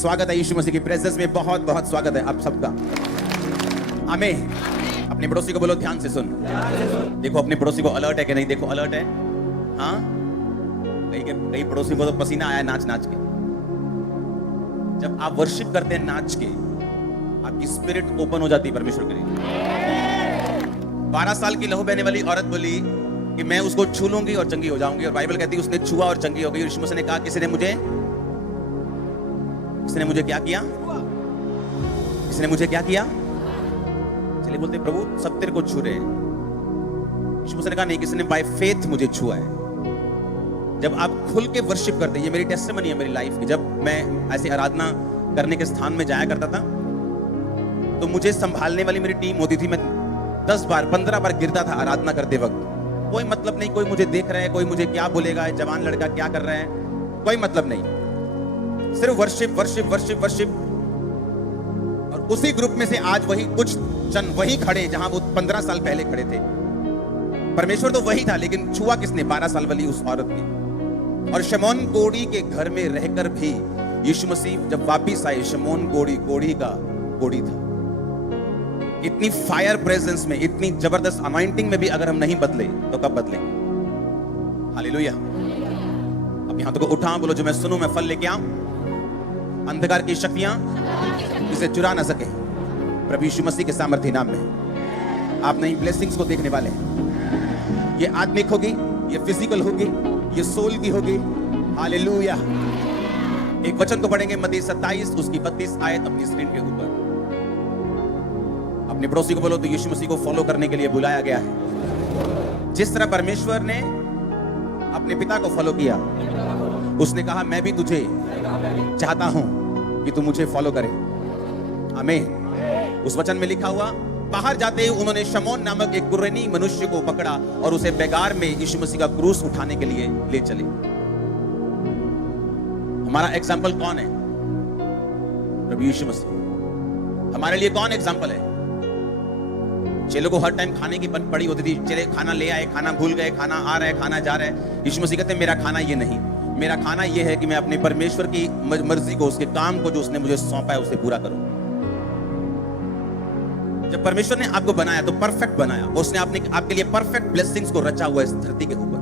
स्वागत है यीशु मसीह की प्रेजेंस में, बहुत बहुत स्वागत है आप सबका। आमीन। अपने पड़ोसी को बोलो ध्यान से सुन। देखो अपने पड़ोसी को अलर्ट है कि नहीं, देखो अलर्ट है। हाँ, कई पड़ोसी को तो पसीना आया नाच नाच के। जब आप वर्शिप करते हैं नाच के, आपकी स्पिरिट ओपन हो जाती है परमेश्वर के लिए। 12 साल की लहू बहने वाली औरत बोली कि मैं उसको छू लूंगी और चंगी हो जाऊंगी, और बाइबल कहती है उसने छुआ और चंगी हो गई। यीशु मसीह ने कहा किसी ने मुझे क्या किया? किसी ने मुझे क्या किया? चलिए बोलते प्रभु सब तेरे को छू रहे हैं। यीशु मसीह ने कहा नहीं, किसी ने बाय फेथ मुझे छुआ है। जब आप खुल के वर्शिप करते हैं, ये मेरी टेस्टिमनी है मेरी लाइफ की। जब मैं ऐसे आराधना करने के स्थान में जाया करता था तो मुझे संभालने वाली मेरी टीम होती थी। मैं 10 बार 15 बार गिरता था आराधना करते वक्त। कोई मतलब नहीं, कोई मुझे देख रहा है, कोई मुझे क्या बोलेगा, जवान लड़का क्या कर रहा है, कोई मतलब नहीं। सिर्फ वर्शिप वर्शिप वर्शिप वर्शिप। और उसी ग्रुप में से आज वही कुछ जन वही खड़े जहां वो 15 साल पहले खड़े थे। परमेश्वर तो वही था, लेकिन छुआ किसने? 12 साल वाली उस औरत ने। और शमौन कोढ़ी के घर में रहकर भी यीशु मसीह जब वापिस आए, शमौन कोढ़ी का कोढ़ी था। इतनी फायर प्रेजेंस में, इतनी जबरदस्त अनॉइंटिंग में भी अगर हम नहीं बदले तो कब बदलेंगे? हालेलुया। अब यहां तो उठा बोलो जो मैं सुनूं मैं फल लेके आऊं। अंधकार की शक्तियां इसे चुरा ना सके प्रभु यीशु मसीह के सामर्थ्य नाम में। आप नई ब्लेसिंग्स को देखने वाले हैं। ये आत्मिक होगी, ये फिजिकल होगी, ये सोल की होगी। हालेलुया। एक वचन को पढ़ेंगे मत्ती 27 उसकी 32 आयत अपनी स्क्रीन के ऊपर। अपने पड़ोसी को बोलो तो यीशु मसीह को फॉलो करने के लिए बुलाया गया है। जिस तरह परमेश्वर ने अपने पिता को फॉलो किया, उसने कहा मैं भी तुझे चाहता हूं कि तू मुझे फॉलो करे। आमीन। उस वचन में लिखा हुआ, बाहर जाते ही उन्होंने शमौन नामक एक कुरेनी मनुष्य को पकड़ा और उसे बेगार में यीशु मसीह का क्रूस उठाने के लिए ले चले। हमारा एग्जाम्पल कौन है? प्रभु यीशु मसीह। हमारे लिए कौन एग्जाम्पल है? चेलों को हर टाइम खाने की पड़ी होती थी। चले खाना ले आए, खाना भूल गए, खाना आ रहा है, खाना जा रहा है। यीशु मसीह कहते हैं मेरा खाना ये नहीं, मेरा खाना ये है कि मैं अपने परमेश्वर की मर्जी को, उसके काम को जो उसने मुझे सौंपा है उसे पूरा करूं। जब परमेश्वर ने आपको बनाया तो परफेक्ट बनाया। उसने आपके लिए परफेक्ट ब्लेसिंग्स को रचा हुआ है इस धरती के ऊपर।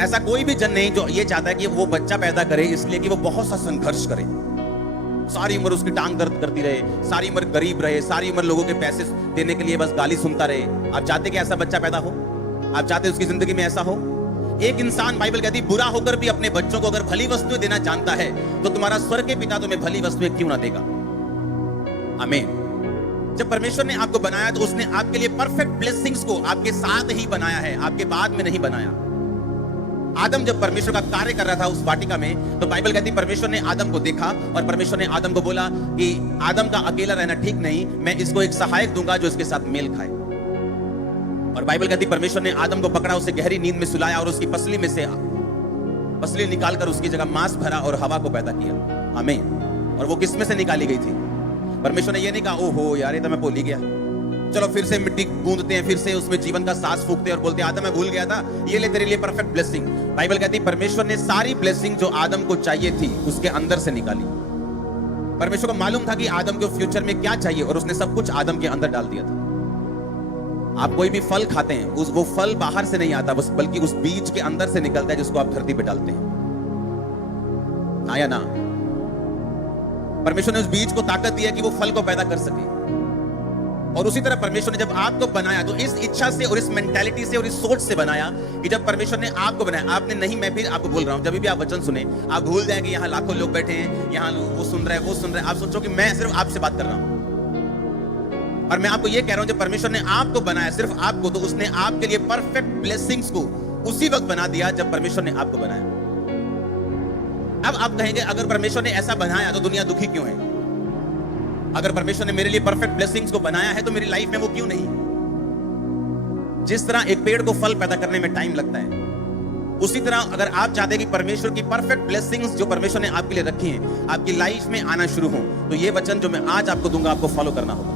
ऐसा कोई भी जन नहीं जो ये चाहता है कि वो बच्चा पैदा करे इसलिए कि वो बहुत सा संघर्ष करे, सारी उम्र उसकी टांग दर्द करती रहे, सारी उम्र गरीब रहे, सारी उम्र लोगों के पैसे देने के लिए बस गाली सुनता रहे। आप चाहते कि ऐसा बच्चा पैदा हो? आप चाहते उसकी जिंदगी में ऐसा हो? एक इंसान, बाइबल कहती है, बुरा होकर भी अपने बच्चों को अगर भली वस्तुएं देना जानता है तो तुम्हारा स्वर्ग के पिता तुम्हें भली वस्तुएं क्यों ना देगा? आमीन। जब परमेश्वर ने आपको बनाया तो उसने आपके लिए परफेक्ट ब्लेसिंग्स को आपके साथ ही बनाया है, आपके बाद में नहीं बनाया। आदम जब परमेश्वर का कार्य कर रहा था उस वाटिका में, तो बाइबल कहती है परमेश्वर ने आदम को देखा और परमेश्वर ने आदम को बोला कि आदम का अकेला रहना ठीक नहीं, मैं इसको एक सहायक दूंगा जो इसके साथ मेल खाए। और बाइबल कहती परमेश्वर ने आदम को पकड़ा, उसे गहरी नींद में सुलाया और उसकी पसली में से पसली निकालकर उसकी जगह मांस भरा और हवा को पैदा किया। आमीन। और वो किस में से निकाली गई थी? परमेश्वर ने ये नहीं कहा ओहो यार ये तो मैं भूल ही गया, चलो फिर से मिट्टी गूंदते हैं, फिर से उसमें जीवन का सांस फूंकते हैं और बोलते हैं आदम मैं भूल गया था, ये ले तेरे लिए परफेक्ट ब्लेसिंग। बाइबल कहती है परमेश्वर ने सारी ब्लेसिंग जो आदम को चाहिए थी उसके अंदर से निकाली। परमेश्वर को मालूम था कि आदम को फ्यूचर में क्या चाहिए और उसने सब कुछ आदम के अंदर डाल दिया था। आप कोई भी फल खाते हैं, वो फल बाहर से नहीं आता बल्कि उस बीज के अंदर से निकलता है जिसको आप धरती पे डालते हैं। आया ना? परमेश्वर ने उस बीज को ताकत दिया कि वो फल को पैदा कर सके। और उसी तरह परमेश्वर ने जब आपको बनाया तो इस इच्छा से और इस मेंटालिटी से और इस सोच से बनाया कि जब परमेश्वर ने आपको बनाया, आपने नहीं, मैं फिर आपको बोल रहा हूं, जब भी आप वचन सुने आप भूल जाएंगे यहाँ लाखों लोग बैठे हैं, यहाँ वो सुन रहे हैं, वो सुन रहे हैं, आप सोचो कि मैं सिर्फ आपसे बात कर रहा हूं। और मैं आपको ये कह रहा हूं जब परमेश्वर ने आपको बनाया, सिर्फ आपको, तो उसने आपके लिए परफेक्ट ब्लेसिंग्स को उसी वक्त बना दिया जब परमेश्वर ने आपको बनाया। अब आप कहेंगे अगर परमेश्वर ने ऐसा बनाया तो दुनिया दुखी क्यों है? अगर परमेश्वर ने मेरे लिए परफेक्ट ब्लेसिंग्स को बनाया है तो मेरी लाइफ में वो क्यों नहीं? जिस तरह एक पेड़ को फल पैदा करने में टाइम लगता है, उसी तरह अगर आप चाहते हैं कि परमेश्वर की परफेक्ट ब्लेसिंग्स जो परमेश्वर ने आपके लिए रखी हैं आपकी लाइफ में आना शुरू हो, तो ये वचन जो मैं आज आपको दूंगा आपको फॉलो करना होगा।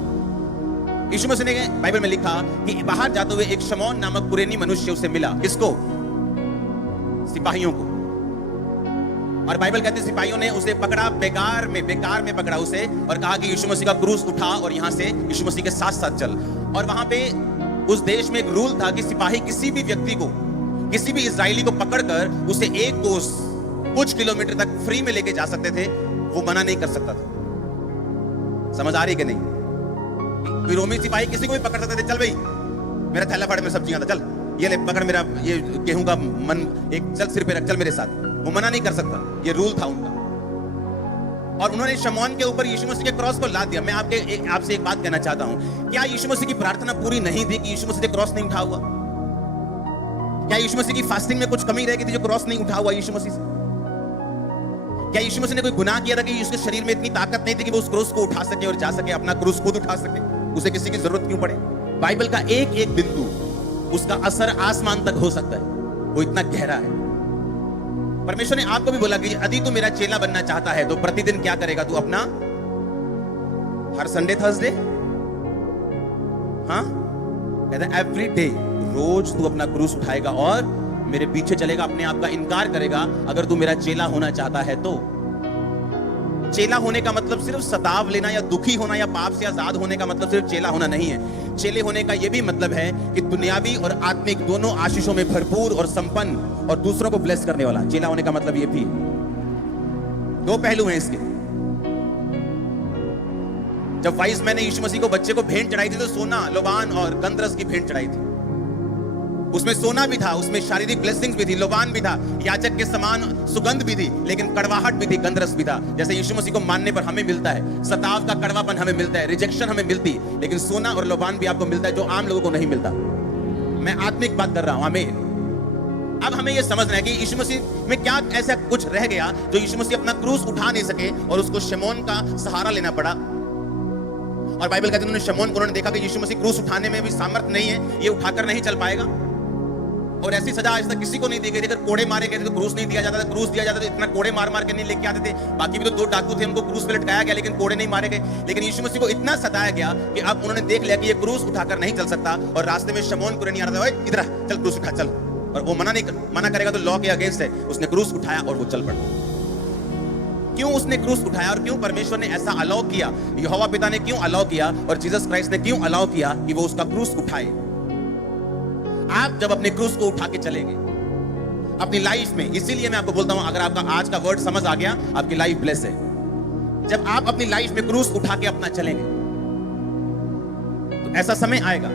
यीशु मसीह ने बाइबल में लिखा कि बाहर जाते हुए एक शमौन नामक कुरेनी मनुष्य उसे मिला। किसको? सिपाहियों को। और बाइबल कहती है सिपाहियों ने उसे पकड़ा, बेकार में पकड़ा उसे और कहा कि यीशु मसीह का क्रूस उठा और यहां से यीशु मसीह के साथ साथ चल। और वहां पे उस देश में एक रूल था कि सिपाही किसी भी व्यक्ति को, किसी भी इजरायली को पकड़कर उसे एक कोस कुछ किलोमीटर तक फ्री में लेके जा सकते थे, वो मना नहीं कर सकता था। समझ आ रही कि नहीं? रोमी सिपाही किसी को भी पकड़ सकते थे, चल भाई मेरा थैला फाड़ में सब्जियां था, चल ये ले पकड़ मेरा ये गेहूं का मन, एक चल सिर पे रख, चल मेरे साथ। वो मना नहीं कर सकता, ये रूल था उनका। और उन्होंने शमौन के ऊपर यीशु मसीह के क्रॉस को लाद दिया। मैं आपसे एक बात कहना चाहता हूं, क्या यीशु मसीह की प्रार्थना पूरी नहीं थी कि यीशु मसीह ने क्रॉस नहीं उठा हुआ? क्या यीशु मसीह की फास्टिंग में कुछ कमी रह गई थी जो क्रॉस नहीं उठा हुआ यीशु मसीह से? क्या यीशु मसीह ने कोई गुनाह किया था कि उसके शरीर में इतनी ताकत नहीं थी कि वो उस क्रूस को उठा सके और जा सके, अपना क्रूस खुद उठा सके? उसे किसी की जरूरत क्यों पड़े? बाइबल का एक एक बिंदु, उसका असर आसमान तक हो सकता है, वो इतना गहरा है। परमेश्वर ने आपको भी बोला कि यदि तू मेरा चेला बनना चाहता है तो प्रतिदिन क्या करेगा तू? अपना हर संडे थर्सडे, हाँ कहता है एवरी डे, रोज तू अपना क्रूस उठाएगा और मेरे पीछे चलेगा, अपने आप का इनकार करेगा अगर तू मेरा चेला होना चाहता है तो। चेला होने का मतलब सिर्फ सताव लेना या दुखी होना या पाप से आजाद होने का मतलब सिर्फ चेला होना नहीं है। चेले होने का यह भी मतलब है कि दुनियावी और आत्मिक दोनों आशीषों में भरपूर और संपन्न और दूसरों को ब्लेस करने वाला। चेला होने का मतलब यह भी, दो पहलू हैं इसके। जब वाइस मैन ने यीशु मसीह को बच्चे को भेंट चढ़ाई थी तो सोना, लोबान और गंधरस की भेंट चढ़ाई थी। उसमें सोना भी था, उसमें शारीरिक ब्लेसिंग्स भी थी, लोबान भी था, याजक के समान सुगंध भी थी, लेकिन कड़वाहट भी थी, गंधरस भी था। जैसे यीशु मसीह को मानने पर हमें मिलता है, सताव का कड़वापन हमें मिलता है, रिजेक्शन हमें मिलती, लेकिन सोना और लोबान भी आपको मिलता है जो आम लोगों को नहीं मिलता। मैं आत्मिक बात कर रहा हूं, आमीन। अब हमें यह समझना है कि यीशु मसीह में क्या ऐसा कुछ रह गया जो यीशु मसीह अपना क्रूस उठा नहीं सके और उसको शमौन का सहारा लेना पड़ा। और बाइबल कहती है उन्होंने शमौन को, उन्होंने देखा कि यीशु मसीह क्रूस उठाने में भी सामर्थ नहीं है, ये उठाकर नहीं चल पाएगा। और ऐसी सजा आज तक किसी को नहीं दी गई थी। अगर कोड़े मारे गए थे तो क्रूस नहीं दिया जाता था, क्रूस दिया जाता था इतना कोड़े मार मार के नहीं लेके आते थे। बाकी भी तो 2 डाकू थे, उनको क्रूस पे लटकाया गया लेकिन कोड़े नहीं मारे गए। लेकिन यीशु मसीह को इतना सताया गया कि अब उन्होंने देख लिया कि ये क्रूस उठाकर नहीं चल सकता। और रास्ते में शमौन को नहीं आ रहा था, इधर चल क्रूस उठा चल, और वो मना करेगा तो लॉ के अगेंस्ट है। उसने क्रूस उठाया और वो चल पड़ा। क्यों उसने क्रूस उठाया और क्यों परमेश्वर ने ऐसा अलाउ किया? यहोवा पिता ने क्यों अलाउ किया और जीसस क्राइस्ट ने क्यों अलाउ किया कि वो उसका क्रूस उठाए? आप जब अपने क्रूस को उठा के चलेंगे अपनी लाइफ में, इसीलिए मैं आपको बोलता हूं, अगर आपका आज का वर्ड समझ आ गया, आपकी लाइफ ब्लेस है। जब आप अपनी लाइफ में क्रूस उठा के अपना चलेंगे तो ऐसा समय आएगा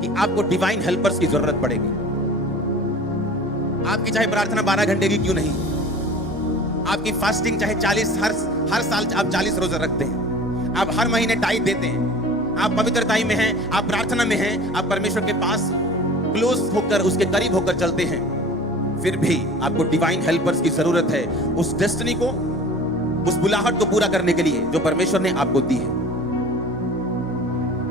कि आपको डिवाइन हेल्पर्स की जरूरत पड़ेगी। आपकी चाहे प्रार्थना 12 घंटे की क्यों नहीं, आपकी फास्टिंग चाहे 40, हर साल आप 40 रोजा रखते हैं, आप हर महीने टाइम देते हैं, आप पवित्रताई में हैं, आप प्रार्थना में हैं, आप परमेश्वर के पास क्लोज होकर, उसके करीब होकर चलते हैं, फिर भी आपको डिवाइन हेल्पर्स की जरूरत है उस डेस्टिनी को, उस बुलाहट को पूरा करने के लिए जो परमेश्वर ने आपको दी है।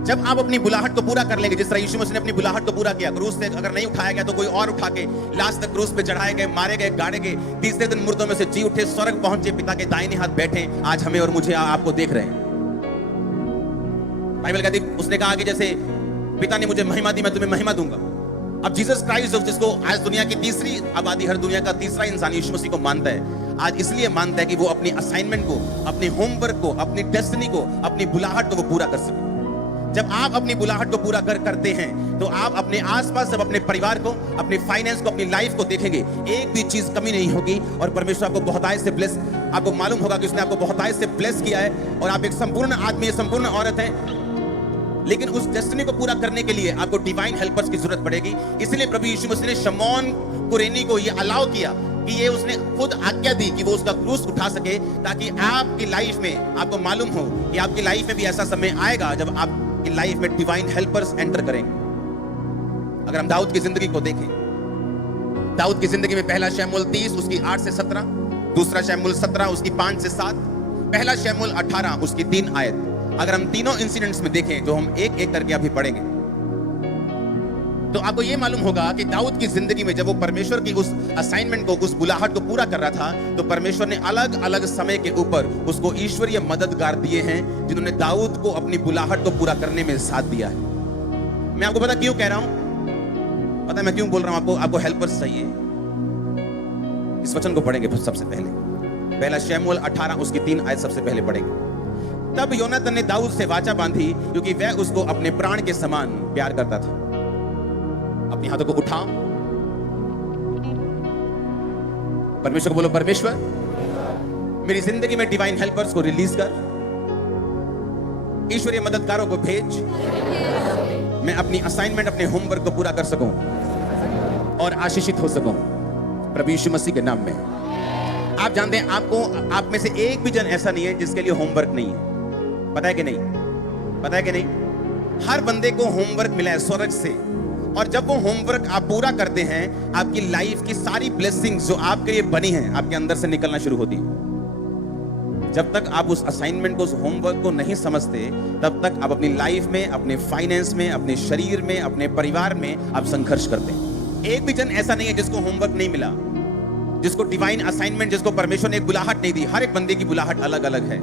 जब आप अपनी बुलाहट को पूरा कर लेंगे, जिस तरह यीशु मसीह ने अपनी बुलाहट को पूरा किया, क्रूस से अगर नहीं उठाया गया तो कोई और उठा के लास्ट तक क्रूस पे चढ़ाए गए, मारे गए, गाड़े गए, तीसरे दिन मुर्दों में से जी उठे, स्वर्ग पहुंचे, पिता के दाहिने हाथ बैठे, आज हमें और मुझे आपको देख रहे हैं। बाइबल कहती है, उसने कहा कि जैसे पिता ने मुझे महिमा दी मैं तुम्हें महिमा दूंगा। अब जीसस क्राइस्ट जिसको आज दुनिया की तीसरी आबादी, हर दुनिया का तीसरा इंसान यीशु मसीह को मानता है, आज इसलिए मानता है कि वो अपनी असाइनमेंट को, अपने होमवर्क को, अपनी डेस्टिनी को, अपनी बुलाहट को वो पूरा कर सके। जब आप अपनी बुलाहट को पूरा करते हैं तो आप अपने आसपास सब, अपने परिवार को, अपने फाइनेंस को, अपनी लाइफ को देखेंगे, एक भी चीज कमी नहीं होगी और परमेश्वर आपको बहुतायत से ब्लेस, आपको मालूम होगा कि उसने आपको बहुतायत से ब्लेस किया है और आप एक संपूर्ण आदमी, संपूर्ण औरत हैं। लेकिन उस डेस्टिनी को पूरा करने के लिए आपको डिवाइन हेल्पर्स की जरूरत पड़ेगी। इसलिए प्रभु यीशु मसीह ने शमौन कुरेनी को ये अलाउ किया कि ये उसने खुद आज्ञा दी कि वो उसका क्रूस उठा सके, ताकि आपकी लाइफ में आपको मालूम हो कि आपकी लाइफ में भी ऐसा समय आएगा जब आपकी लाइफ में डिवाइन हेल्पर्स एंटर करेंगे। अगर हम दाऊद की जिंदगी को देखें, दाऊद की जिंदगी में पहला शमूएल 30 उसकी 8 से 17, दूसरा शमूएल 17 उसकी 5 से 7, पहला शमूएल 18 उसकी 3 आयत। अगर हम तीनों इंसिडेंट्स में देखें जो हम एक एक करके अभी पढ़ेंगे तो आपको यह मालूम होगा कि दाऊद की जिंदगी में जब वो परमेश्वर की उस असाइनमेंट को, उस बुलाहट को पूरा कर रहा था, तो परमेश्वर ने अलग अलग समय के ऊपर उसको ईश्वरीय मददगार दिए हैं जिन्होंने दाऊद को अपनी बुलाहट को पूरा करने में साथ दिया है। मैं आपको पता क्यों कह रहा हूं, पता है मैं क्यों बोल रहा हूं आपको हेल्पर्स चाहिए? इस वचन को पढ़ेंगे सबसे पहले, पहला शमूएल 18 उसकी 3 आयत सबसे पहले पढ़ेंगे। तब योनातान ने दाऊद से वाचा बांधी, क्योंकि वह उसको अपने प्राण के समान प्यार करता था। अपने हाथों को उठाओ, परमेश्वर को बोलो, परमेश्वर मेरी जिंदगी में डिवाइन हेल्पर्स को रिलीज कर, ईश्वरीय मददगारों को भेज, मैं अपनी असाइनमेंट, अपने होमवर्क को पूरा कर सकूं और आशीषित हो सकूं, प्रभु यीशु मसीह के नाम में। आप जानते हैं, आप में से एक भी जन ऐसा नहीं है जिसके लिए होमवर्क नहीं है। पता है कि नहीं? पता है कि नहीं? हर बंदे को होमवर्क मिला है स्वर्ग से, और जब वो होमवर्क आप पूरा करते हैं, आपकी लाइफ की सारी ब्लेसिंग्स जो आपके लिए बनी हैं आपके अंदर से निकलना शुरू होती है। जब तक आप उस असाइनमेंट को, उस होमवर्क को नहीं समझते, तब तक आप अपनी लाइफ में, अपने फाइनेंस में, अपने शरीर में, अपने परिवार में आप संघर्ष करते हैं। एक भी जन ऐसा नहीं है जिसको होमवर्क नहीं मिला, जिसको डिवाइन असाइनमेंट, जिसको परमेश्वर ने एक बुलाहट नहीं दी। हर एक बंदे की बुलाहट अलग अलग है,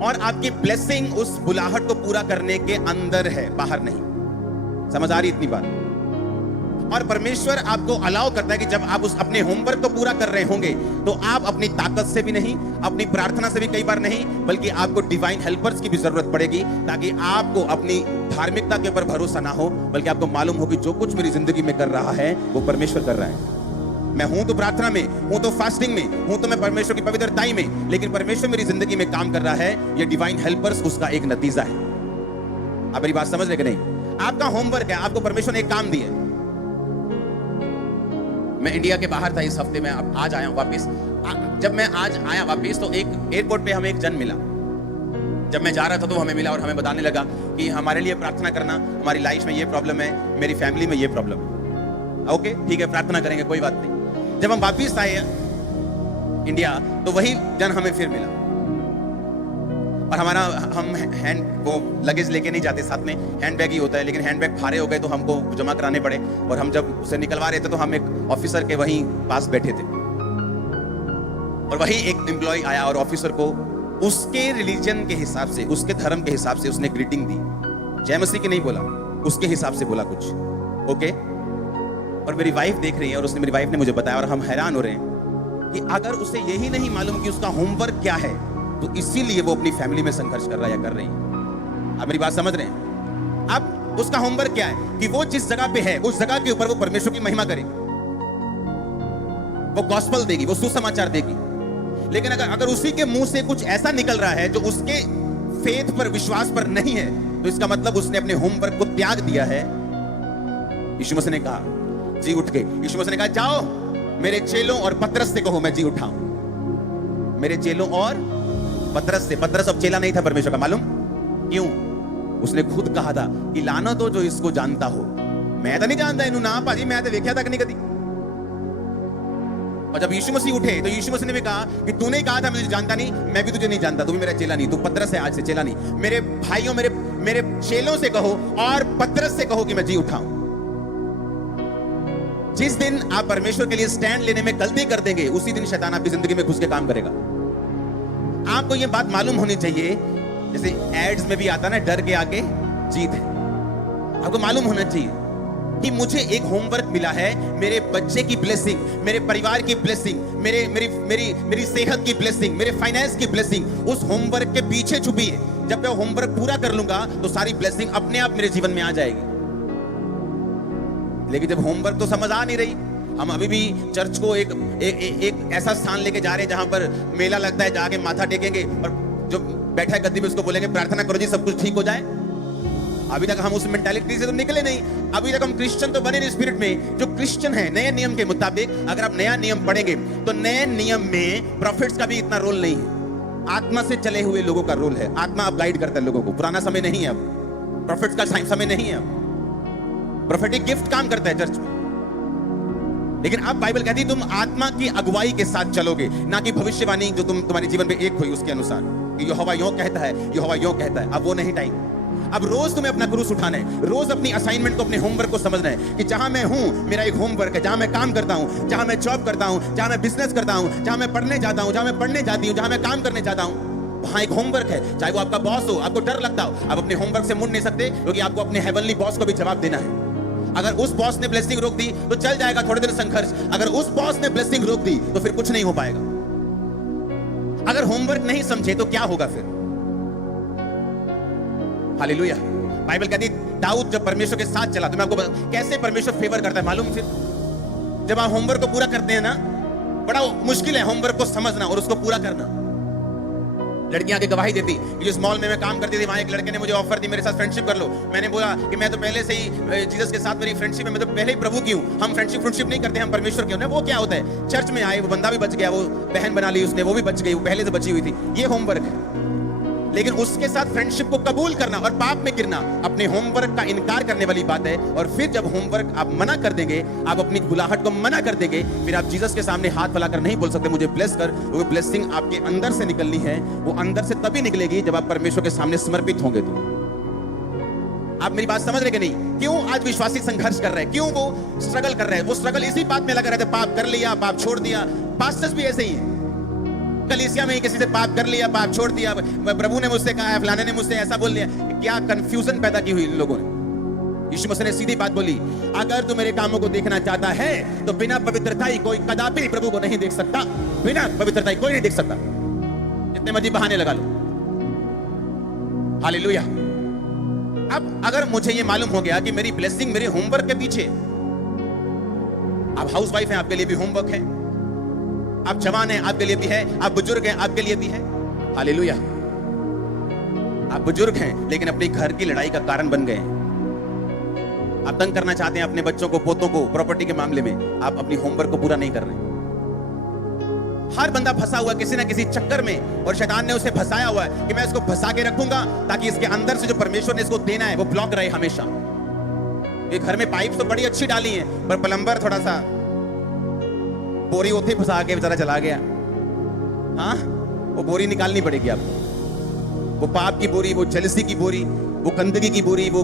और आपकी ब्लेसिंग उस बुलाहट को पूरा करने के अंदर है, बाहर नहीं। समझ आ रही इतनी बात? और परमेश्वर आपको अलाउ करता है कि जब आप उस अपने होमवर्क को पूरा कर रहे होंगे, तो आप अपनी ताकत से भी नहीं, अपनी प्रार्थना से भी कई बार नहीं, बल्कि आपको डिवाइन हेल्पर्स की भी जरूरत पड़ेगी, ताकि आपको अपनी धार्मिकता के ऊपर भरोसा ना हो, बल्कि आपको मालूम हो कि जो कुछ मेरी जिंदगी में कर रहा है वो परमेश्वर कर रहा है। मैं हूं तो प्रार्थना में, हूं तो फास्टिंग में, हूं तो मैं परमेश्वर की पवित्रताई में, लेकिन परमेश्वर मेरी जिंदगी में काम कर रहा है। ये डिवाइन हेल्पर्स उसका एक नतीजा है। आप मेरी बात समझ रहे कि नहीं? आपका होमवर्क है, आपको परमेश्वर ने एक काम दिया। मैं इंडिया के बाहर था इस हफ्ते में, अब आज आया हूं वापस। जब मैं आज आया वापस, तो एक एयरपोर्ट पे हमें एक जन मिला। जब मैं जा रहा था तो हमें मिला और हमें बताने लगा कि हमारे लिए प्रार्थना करना, हमारी लाइफ में ये प्रॉब्लम है, मेरी फैमिली में ये प्रॉब्लम है। ओके, ठीक है, प्रार्थना करेंगे, कोई बात नहीं। जब हम वापस आए इंडिया, तो वही जन हमें फिर मिला, और हमारा, हम हैंड वो लगेज लेके नहीं जाते, साथ में हैंड बैग ही होता है, लेकिन हैंड बैग भारे हो गए तो हमको जमा कराने पड़े, और हम जब उसे निकलवा रहे थे तो हम एक ऑफिसर के वहीं पास बैठे थे, और वही एक एम्प्लॉय आया और ऑफिसर को उसके रिलीजन के हिसाब से, उसके धर्म के हिसाब से उसने ग्रीटिंग दी। जय मसीह की नहीं बोला, उसके हिसाब से बोला कुछ। ओके, और मेरी वाइफ देख रही है, और उसने, मेरी वाइफ ने मुझे बताया, और हम हैरान हो रहे हैं कि अगर उसे यही नहीं मालूम कि उसका होमवर्क क्या है, तो इसीलिए वो अपनी फैमिली में संघर्ष कर रहा है या कर रही है। आप मेरी बात समझ रहे हैं? अब उसका होमवर्क क्या है कि वो जिस जगह पे है, उस जगह के ऊपर वो परमेश्वर की महिमा करेगी, वो गॉस्पेल देगी, वो सुसमाचार देगी। लेकिन अगर उसी के मुंह से कुछ ऐसा निकल रहा है जो उसके फेथ पर, विश्वास पर नहीं है, तो इसका मतलब उसने अपने होमवर्क को त्याग दिया है। यीशु मसीह ने कहा, जी उठ के, यीशु मसीह ने कहा, जाओ मेरे चेलों और पतरस से कहो मैं जी उठाऊं। मेरे चेलों और पतरस से। पतरस अब चेला नहीं था परमेश्वर का, मालूम क्यों? उसने खुद कहा था कि लाना तो जो इसको जानता हो, मैं तो नहीं जानता इन्हों ना भाजी, मैं तो देखा तक नहीं कभी। और जब यीशु मसीह उठे तो यीशु मसीह ने भी कहा कि तूने कहा था मुझे जानता नहीं, मैं भी तुझे नहीं जानता, तू भी मेरा चेला नहीं, तू पतरस है आज से, चेला नहीं। मेरे भाइयों, मेरे चेलों से कहो और पतरस से कहो कि मैं जी उठाऊं। जिस दिन आप परमेश्वर के लिए स्टैंड लेने में गलती कर देंगे, उसी दिन शैतान आपकी जिंदगी में घुस के काम करेगा। आपको यह बात मालूम होनी चाहिए, जैसे एड्स में भी आता ना, डर के आगे जीत है। आपको मालूम होना चाहिए कि मुझे एक होमवर्क मिला है, मेरे बच्चे की ब्लेसिंग, मेरे परिवार की ब्लेसिंग, मेरी सेहत की ब्लेसिंग, मेरे फाइनेंस की ब्लेसिंग उस होमवर्क के पीछे छुपी है। जब मैं होमवर्क पूरा कर लूंगा तो सारी ब्लेसिंग अपने आप मेरे जीवन में आ जाएगी। लेकिन जब होमवर्क तो समझ आ नहीं रही, हम अभी भी चर्च को एक ऐसा स्थान लेके जा रहे हैं जहां पर मेला लगता है, जाके माथा टेकेंगे और जो बैठा है गद्दी पे उसको बोलेंगे प्रार्थना करो जी सब कुछ ठीक हो जाए। अभी तक हम उस मेंटालिटी से तो निकले नहीं। अभी तक हम क्रिश्चियन तो बने नहीं स्पिरिट में। जो क्रिश्चियन है, नए नियम के मुताबिक अगर आप नया नियम पढ़ेंगे तो नए नियम में प्रॉफिट्स का भी इतना रोल नहीं है, आत्मा से चले हुए लोगों का रोल है। आत्मा अब गाइड करता है लोगों को। पुराना समय नहीं है, अब प्रॉफिट्स का समय नहीं है, अब प्रोफेटिक गिफ्ट काम करता है चर्च में। लेकिन अब बाइबल कहती है तुम आत्मा की अगुवाई के साथ चलोगे, ना कि भविष्यवाणी जो तुम्हारे जीवन में एक हुई उसके अनुसार कि यहोवा यों कहता है, यहोवा यों कहता है। अब वो नहीं टाइम। अब रोज तुम्हें अपना क्रूस उठाना है, रोज अपनी असाइनमेंट को, अपने होमवर्क को समझना है कि जहां मैं हूं मेरा एक होमवर्क है, जहां मैं काम करता हूं, जहां मैं जॉब करता हूं, जहां मैं बिजनेस करता हूं, जहां मैं पढ़ने जाता हूं, जहां मैं पढ़ने जाती हूं, जहां मैं काम करने जाता हूं, वहां एक होमवर्क है। चाहे वो आपका बॉस हो, आपको डर लगता हो, आप अपने होमवर्क से मुड़ नहीं सकते क्योंकि आपको अपने हेवनली बॉस को भी जवाब देना है। अगर उस बॉस ने ब्लेसिंग रोक दी तो चल जाएगा थोड़े दिन संघर्ष, अगर उस बॉस ने ब्लेसिंग रोक दी तो फिर कुछ नहीं हो पाएगा। अगर होमवर्क नहीं समझे तो क्या होगा फिर? हालेलुया। बाइबल कहती है दाऊद जब परमेश्वर के साथ चला, तो मैं आपको कैसे परमेश्वर फेवर करता है मालूम? फिर जब आप होमवर्क को पूरा करते हैं ना, बड़ा मुश्किल है होमवर्क को समझना और उसको पूरा करना। लड़कियां आके गवाही देती, जिस मॉल में मैं काम करती थी वहां एक लड़के ने मुझे ऑफर दी मेरे साथ फ्रेंडशिप कर लो। मैंने बोला कि मैं तो पहले से ही जीसस के साथ मेरी फ्रेंडशिप है, मैं तो पहले ही प्रभु की हूं, हम फ्रेंडशिप नहीं करते, हम परमेश्वर के हूं। वो क्या होता है? चर्च में आए, वो बंदा भी बच गया, वो बहन बना ली उसने, वो भी बच गई, वो पहले से बची हुई थी। ये होमवर्क है। लेकिन उसके साथ फ्रेंडशिप को कबूल करना और पाप में गिरना अपने होमवर्क का इनकार करने वाली बात है। और फिर जब होमवर्क आप मना कर देंगे, आप अपनी बुलाहट को मना कर देंगे, फिर आप जीसस के सामने हाथ फैलाकर नहीं बोल सकते मुझे ब्लेस कर। वो ब्लेसिंग आपके अंदर से निकलनी है, वो अंदर से तभी निकलेगी जब आप परमेश्वर के सामने समर्पित होंगे। तो आप मेरी बात समझ रहे कि नहीं? क्यों आज विश्वासी संघर्ष कर रहे हैं? क्यों वो स्ट्रगल कर रहे हैं? वो स्ट्रगल इसी बात में लगा रहते, पाप कर लिया, पाप छोड़ दिया। पास्टर्स भी ऐसे ही है, कलीसिया में ही किसी से पाप कर लिया, पाप छोड़ दिया, प्रभु ने मुझसे कहा, फलाने ने मुझसे ऐसा बोल दिया। क्या कंफ्यूजन पैदा की हुई इन लोगों ने। यीशु मसीह ने सीधी बात बोली, अगर तू मेरे कामों को देखना चाहता है तो बिना पवित्रता ही कोई कदापि प्रभु को नहीं देख सकता। बिना पवित्रता ही कोई नहीं देख सकता, जितने मर्जी बहाने लगा लो। हालेलुया। अब अगर मुझे ये मालूम हो गया कि मेरी ब्लेसिंग मेरे होमवर्क के पीछे, आप हाउस वाइफ हैं, आपके लिए भी होमवर्क है, आप जवान हैं, आपके लिए भी है, आप बुजुर्ग हैं, आपके लिए भी है। हालेलुया। आप बुजुर्ग हैं लेकिन अपने घर की लड़ाई का कारण बन गए हैं। आप तंग करना चाहते हैं अपने बच्चों को, पोतों को, प्रॉपर्टी के मामले में, आप अपनी होमवर्क को पूरा नहीं कर रहे। हर बंदा फंसा हुआ किसी ना किसी चक्कर में, और शैतान ने उसे फंसाया हुआ है कि मैं इसको फंसा के रखूंगा ताकि इसके अंदर से जो परमेश्वर ने इसको देना है वो ब्लॉक रहे हमेशा। ये घर में पाइप तो बड़ी अच्छी डाली है, पर प्लम्बर थोड़ा सा बोरी उठे फंसा के बेचारा चला गया। हाँ, वो बोरी निकालनी पड़ेगी आपको, वो पाप की बोरी, वो जेलसी की बोरी, वो गंदगी की बोरी, वो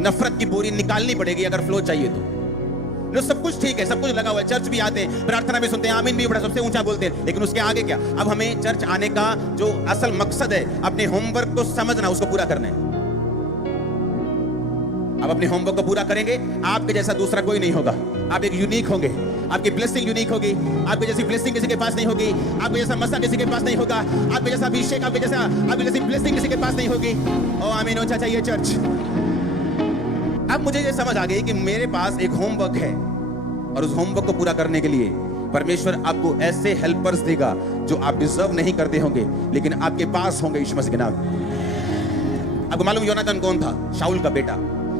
नफरत की बोरी निकालनी पड़ेगी अगर फ्लो चाहिए तो। सब कुछ ठीक है, सब कुछ लगा हुआ है, चर्च भी आते हैं, प्रार्थना भी सुनते हैं, आमीन भी बड़ा सबसे ऊंचा बोलते हैं, लेकिन उसके आगे क्या? अब हमें चर्च आने का जो असल मकसद है, अपने होमवर्क को समझना, उसको पूरा करना है। आप अपने होमवर्क को पूरा करेंगे, आपके जैसा दूसरा कोई नहीं होगा। आप एक यूनिक होंगे, आपकी ब्लेसिंग यूनिक होगी, आपकी जैसी ब्लेसिंग किसी के पास नहीं होगी, आपके जैसा मसा किसी के पास नहीं होगा, आपके जैसा अभिषेक, आपके जैसी ब्लेसिंग किसी के पास नहीं होगी। ओ आमीन, अच्छा चाहिए चर्च। अब मुझे ये समझ आ गई कि मेरे पास एक होमवर्क है, और उस होमवर्क को पूरा करने के लिए परमेश्वर आपको ऐसे हेल्पर्स देगा जो आप डिजर्व नहीं करते होंगे, लेकिन आपके पास होंगे यीशु मसीह के नाम। आपको मालूम योनाथन कौन था? शाऊल का बेटा।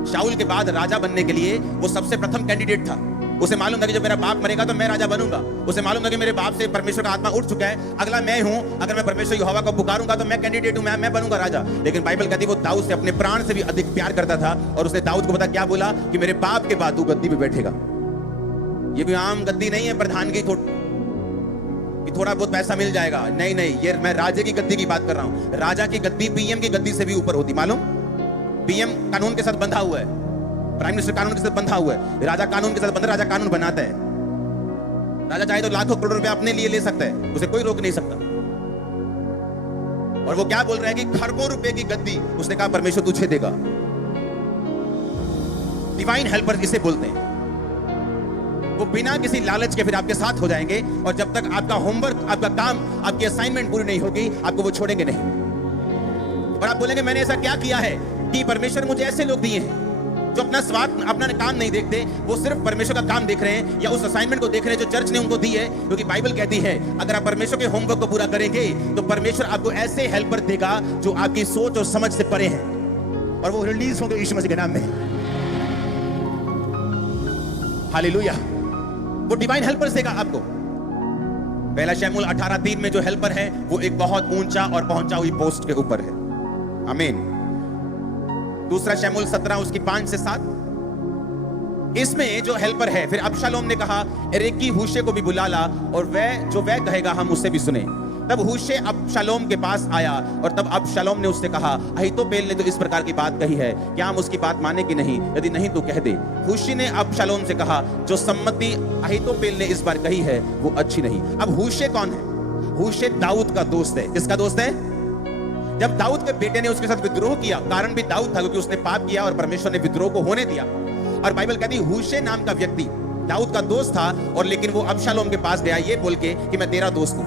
शाऊल के बाद राजा बनने के लिए वो सबसे प्रथम कैंडिडेट था। उसे मालूम था कि जब मेरा बाप मरेगा तो मैं राजा बनूंगा। उसे मालूम था कि मेरे बाप से परमेश्वर का आत्मा उठ चुका है, अगला मैं हूं, अगर मैं परमेश्वर यहोवा को पुकारूंगा तो मैं कैंडिडेट हूं, मैं बनूंगा राजा। लेकिन बाइबल कहती है वो दाऊद से अपने प्राण से भी अधिक प्यार करता था, और उसने दाऊद को पता क्या बोला कि मेरे बाप के बाद तू गद्दी पे बैठेगा। ये भी आम गद्दी नहीं है प्रधान की, थोड़ा बहुत पैसा मिल जाएगा, नहीं नहीं, ये मैं राजे की गद्दी की बात कर रहा हूं। राजा की गद्दी पीएम की गद्दी से भी ऊपर होती, मालूम? पीएम कानून के साथ बंधा हुआ है, प्राइम मिनिस्टर कानून के साथ बंधा हुआ है, राजा कानून के साथ बंधा, राजा कानून बनाता है। राजा चाहे तो लाखों करोड़ रुपए अपने लिए ले सकता है, उसे कोई रोक नहीं सकता। और वो क्या बोल रहा है कि खरबों रुपए की गद्दी उसने कहा परमेश्वर तुझे देगा। डिवाइन हेल्पर इसे बोलते हैं। वो बिना किसी लालच के फिर आपके साथ हो जाएंगे, और जब तक आपका होमवर्क, आपका काम, आपकी असाइनमेंट पूरी नहीं होगी, आपको वो छोड़ेंगे नहीं। और आप बोलेंगे मैंने ऐसा क्या किया है कि परमेश्वर मुझे ऐसे लोग दिए हैं जो अपना स्वार्थ, अपना काम नहीं देखते, वो सिर्फ परमेश्वर का काम देख रहे हैं, या उस असाइनमेंट को देख रहे हैं जो चर्च ने उनको दी है। क्योंकि बाइबल कहती है अगर आप परमेश्वर के होमवर्क को पूरा करेंगे तो परमेश्वर आपको ऐसे हेल्पर देगा जो आपकी सोच और समझ से परे हैं, और वो रिलीज होंगे यीशु मसीह के नाम में। हालेलुया। वो डिवाइन हेल्पर्स देगा आपको। पहला शमूएल 18:3 में जो हेल्पर है वो एक बहुत ऊंचा और पहुंचा हुई पोस्ट के ऊपर है। आमीन। दूसरा शमूएल 17 उसकी 5 से 7, इसमें जो हेल्पर है, फिर अबशालोम ने कहा एरेकी हूशे को भी बुला ला, और वह कहेगा हम उससे भी सुने। तब हूशे अबशालोम के पास आया, और तब अबशालोम ने उससे कहा अहीतोपेल ने तो इस प्रकार की बात कही है, क्या हम उसकी बात माने कि नहीं? यदि नहीं तो कह दे। हूशे ने अबशालोम से कहा जो सम्मति अहीतोपेल ने इस बार कही है वो अच्छी नहीं। अब हूशे कौन है? हूशे दाऊद का दोस्त है। किसका दोस्त है? जब दाऊद के बेटे ने उसके साथ विद्रोह किया, कारण भी दाऊद था क्योंकि उसने पाप किया और परमेश्वर ने विद्रोह को होने दिया। और बाइबल कहती है हूशे नाम का व्यक्ति दाऊद का दोस्त था, और लेकिन वो अबशालोम के पास गया ये बोल के कि मैं तेरा दोस्त हूं।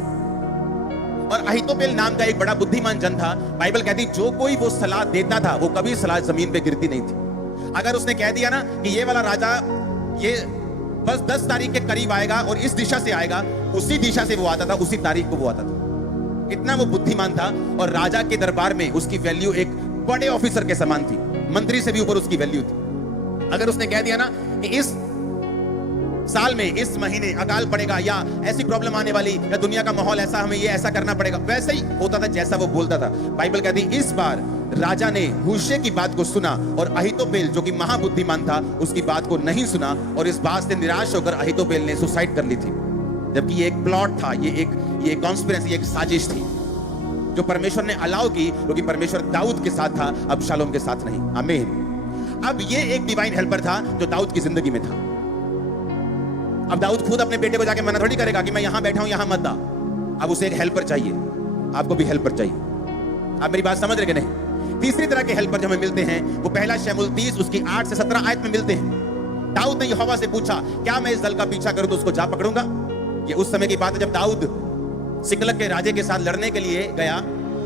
और अहीतोपेल नाम का एक बड़ा बुद्धिमान जन था। बाइबल कहती जो कोई वो सलाह देता था वो कभी सलाह जमीन पे गिरती नहीं थी। अगर उसने कह दिया ना कि ये वाला राजा ये बस 10 तारीख के करीब आएगा और इस दिशा से आएगा, उसी दिशा से वो आता था, उसी तारीख को वो आता था। इतना वो बुद्धिमान था, और राजा के दरबार में उसकी वैल्यू एक बड़े ऑफिसर के समान थी, मंत्री से भी ऊपर उसकी वैल्यू थी। अगर उसने कह दिया ना कि इस साल में इस महीने अकाल पड़ेगा, या ऐसी प्रॉब्लम आने वाली, या दुनिया का माहौल ऐसा, हमें ये ऐसा करना पड़ेगा, वैसे ही होता था जैसा वो बोलता था। बाइबल कहती इस बार राजा ने हूशे की बात को सुना, और अहीतोपेल जो कि महाबुद्धिमान था उसकी बात को नहीं सुना, और इस बात से निराश होकर अहीतोपेल ने सुसाइड कर ली थी। जबकि ये एक प्लॉट था, ये कॉन्स्पिरेसी, एक साजिश थी जो परमेश्वर ने अलाउ की, क्योंकि परमेश्वर दाऊद के साथ था, अबशालोम के साथ नहीं। आमीन। अब ये एक डिवाइन हेल्पर था जो दाऊद की जिंदगी में था। अब दाऊद खुद अपने बेटे को जाके मना थोड़ी करेगा कि मैं यहां बैठा हूं, यहां मत आ। अब उसे एक हेल्पर चाहिए, आपको भी हेल्पर चाहिए। आप मेरी बात समझ रहे कि नहीं? तीसरी तरह के हेल्पर जो हमें मिलते हैं वो पहला शमूएल 30 उसकी 8 से 17 आयत में मिलते हैं। दाऊद ने यहोवा से पूछा क्या मैं इस दल का पीछा करूं तो उसको जा पकड़ूंगा। ये उस समय की बात है जब दाऊद सिकलग के राजे के साथ लड़ने के लिए गया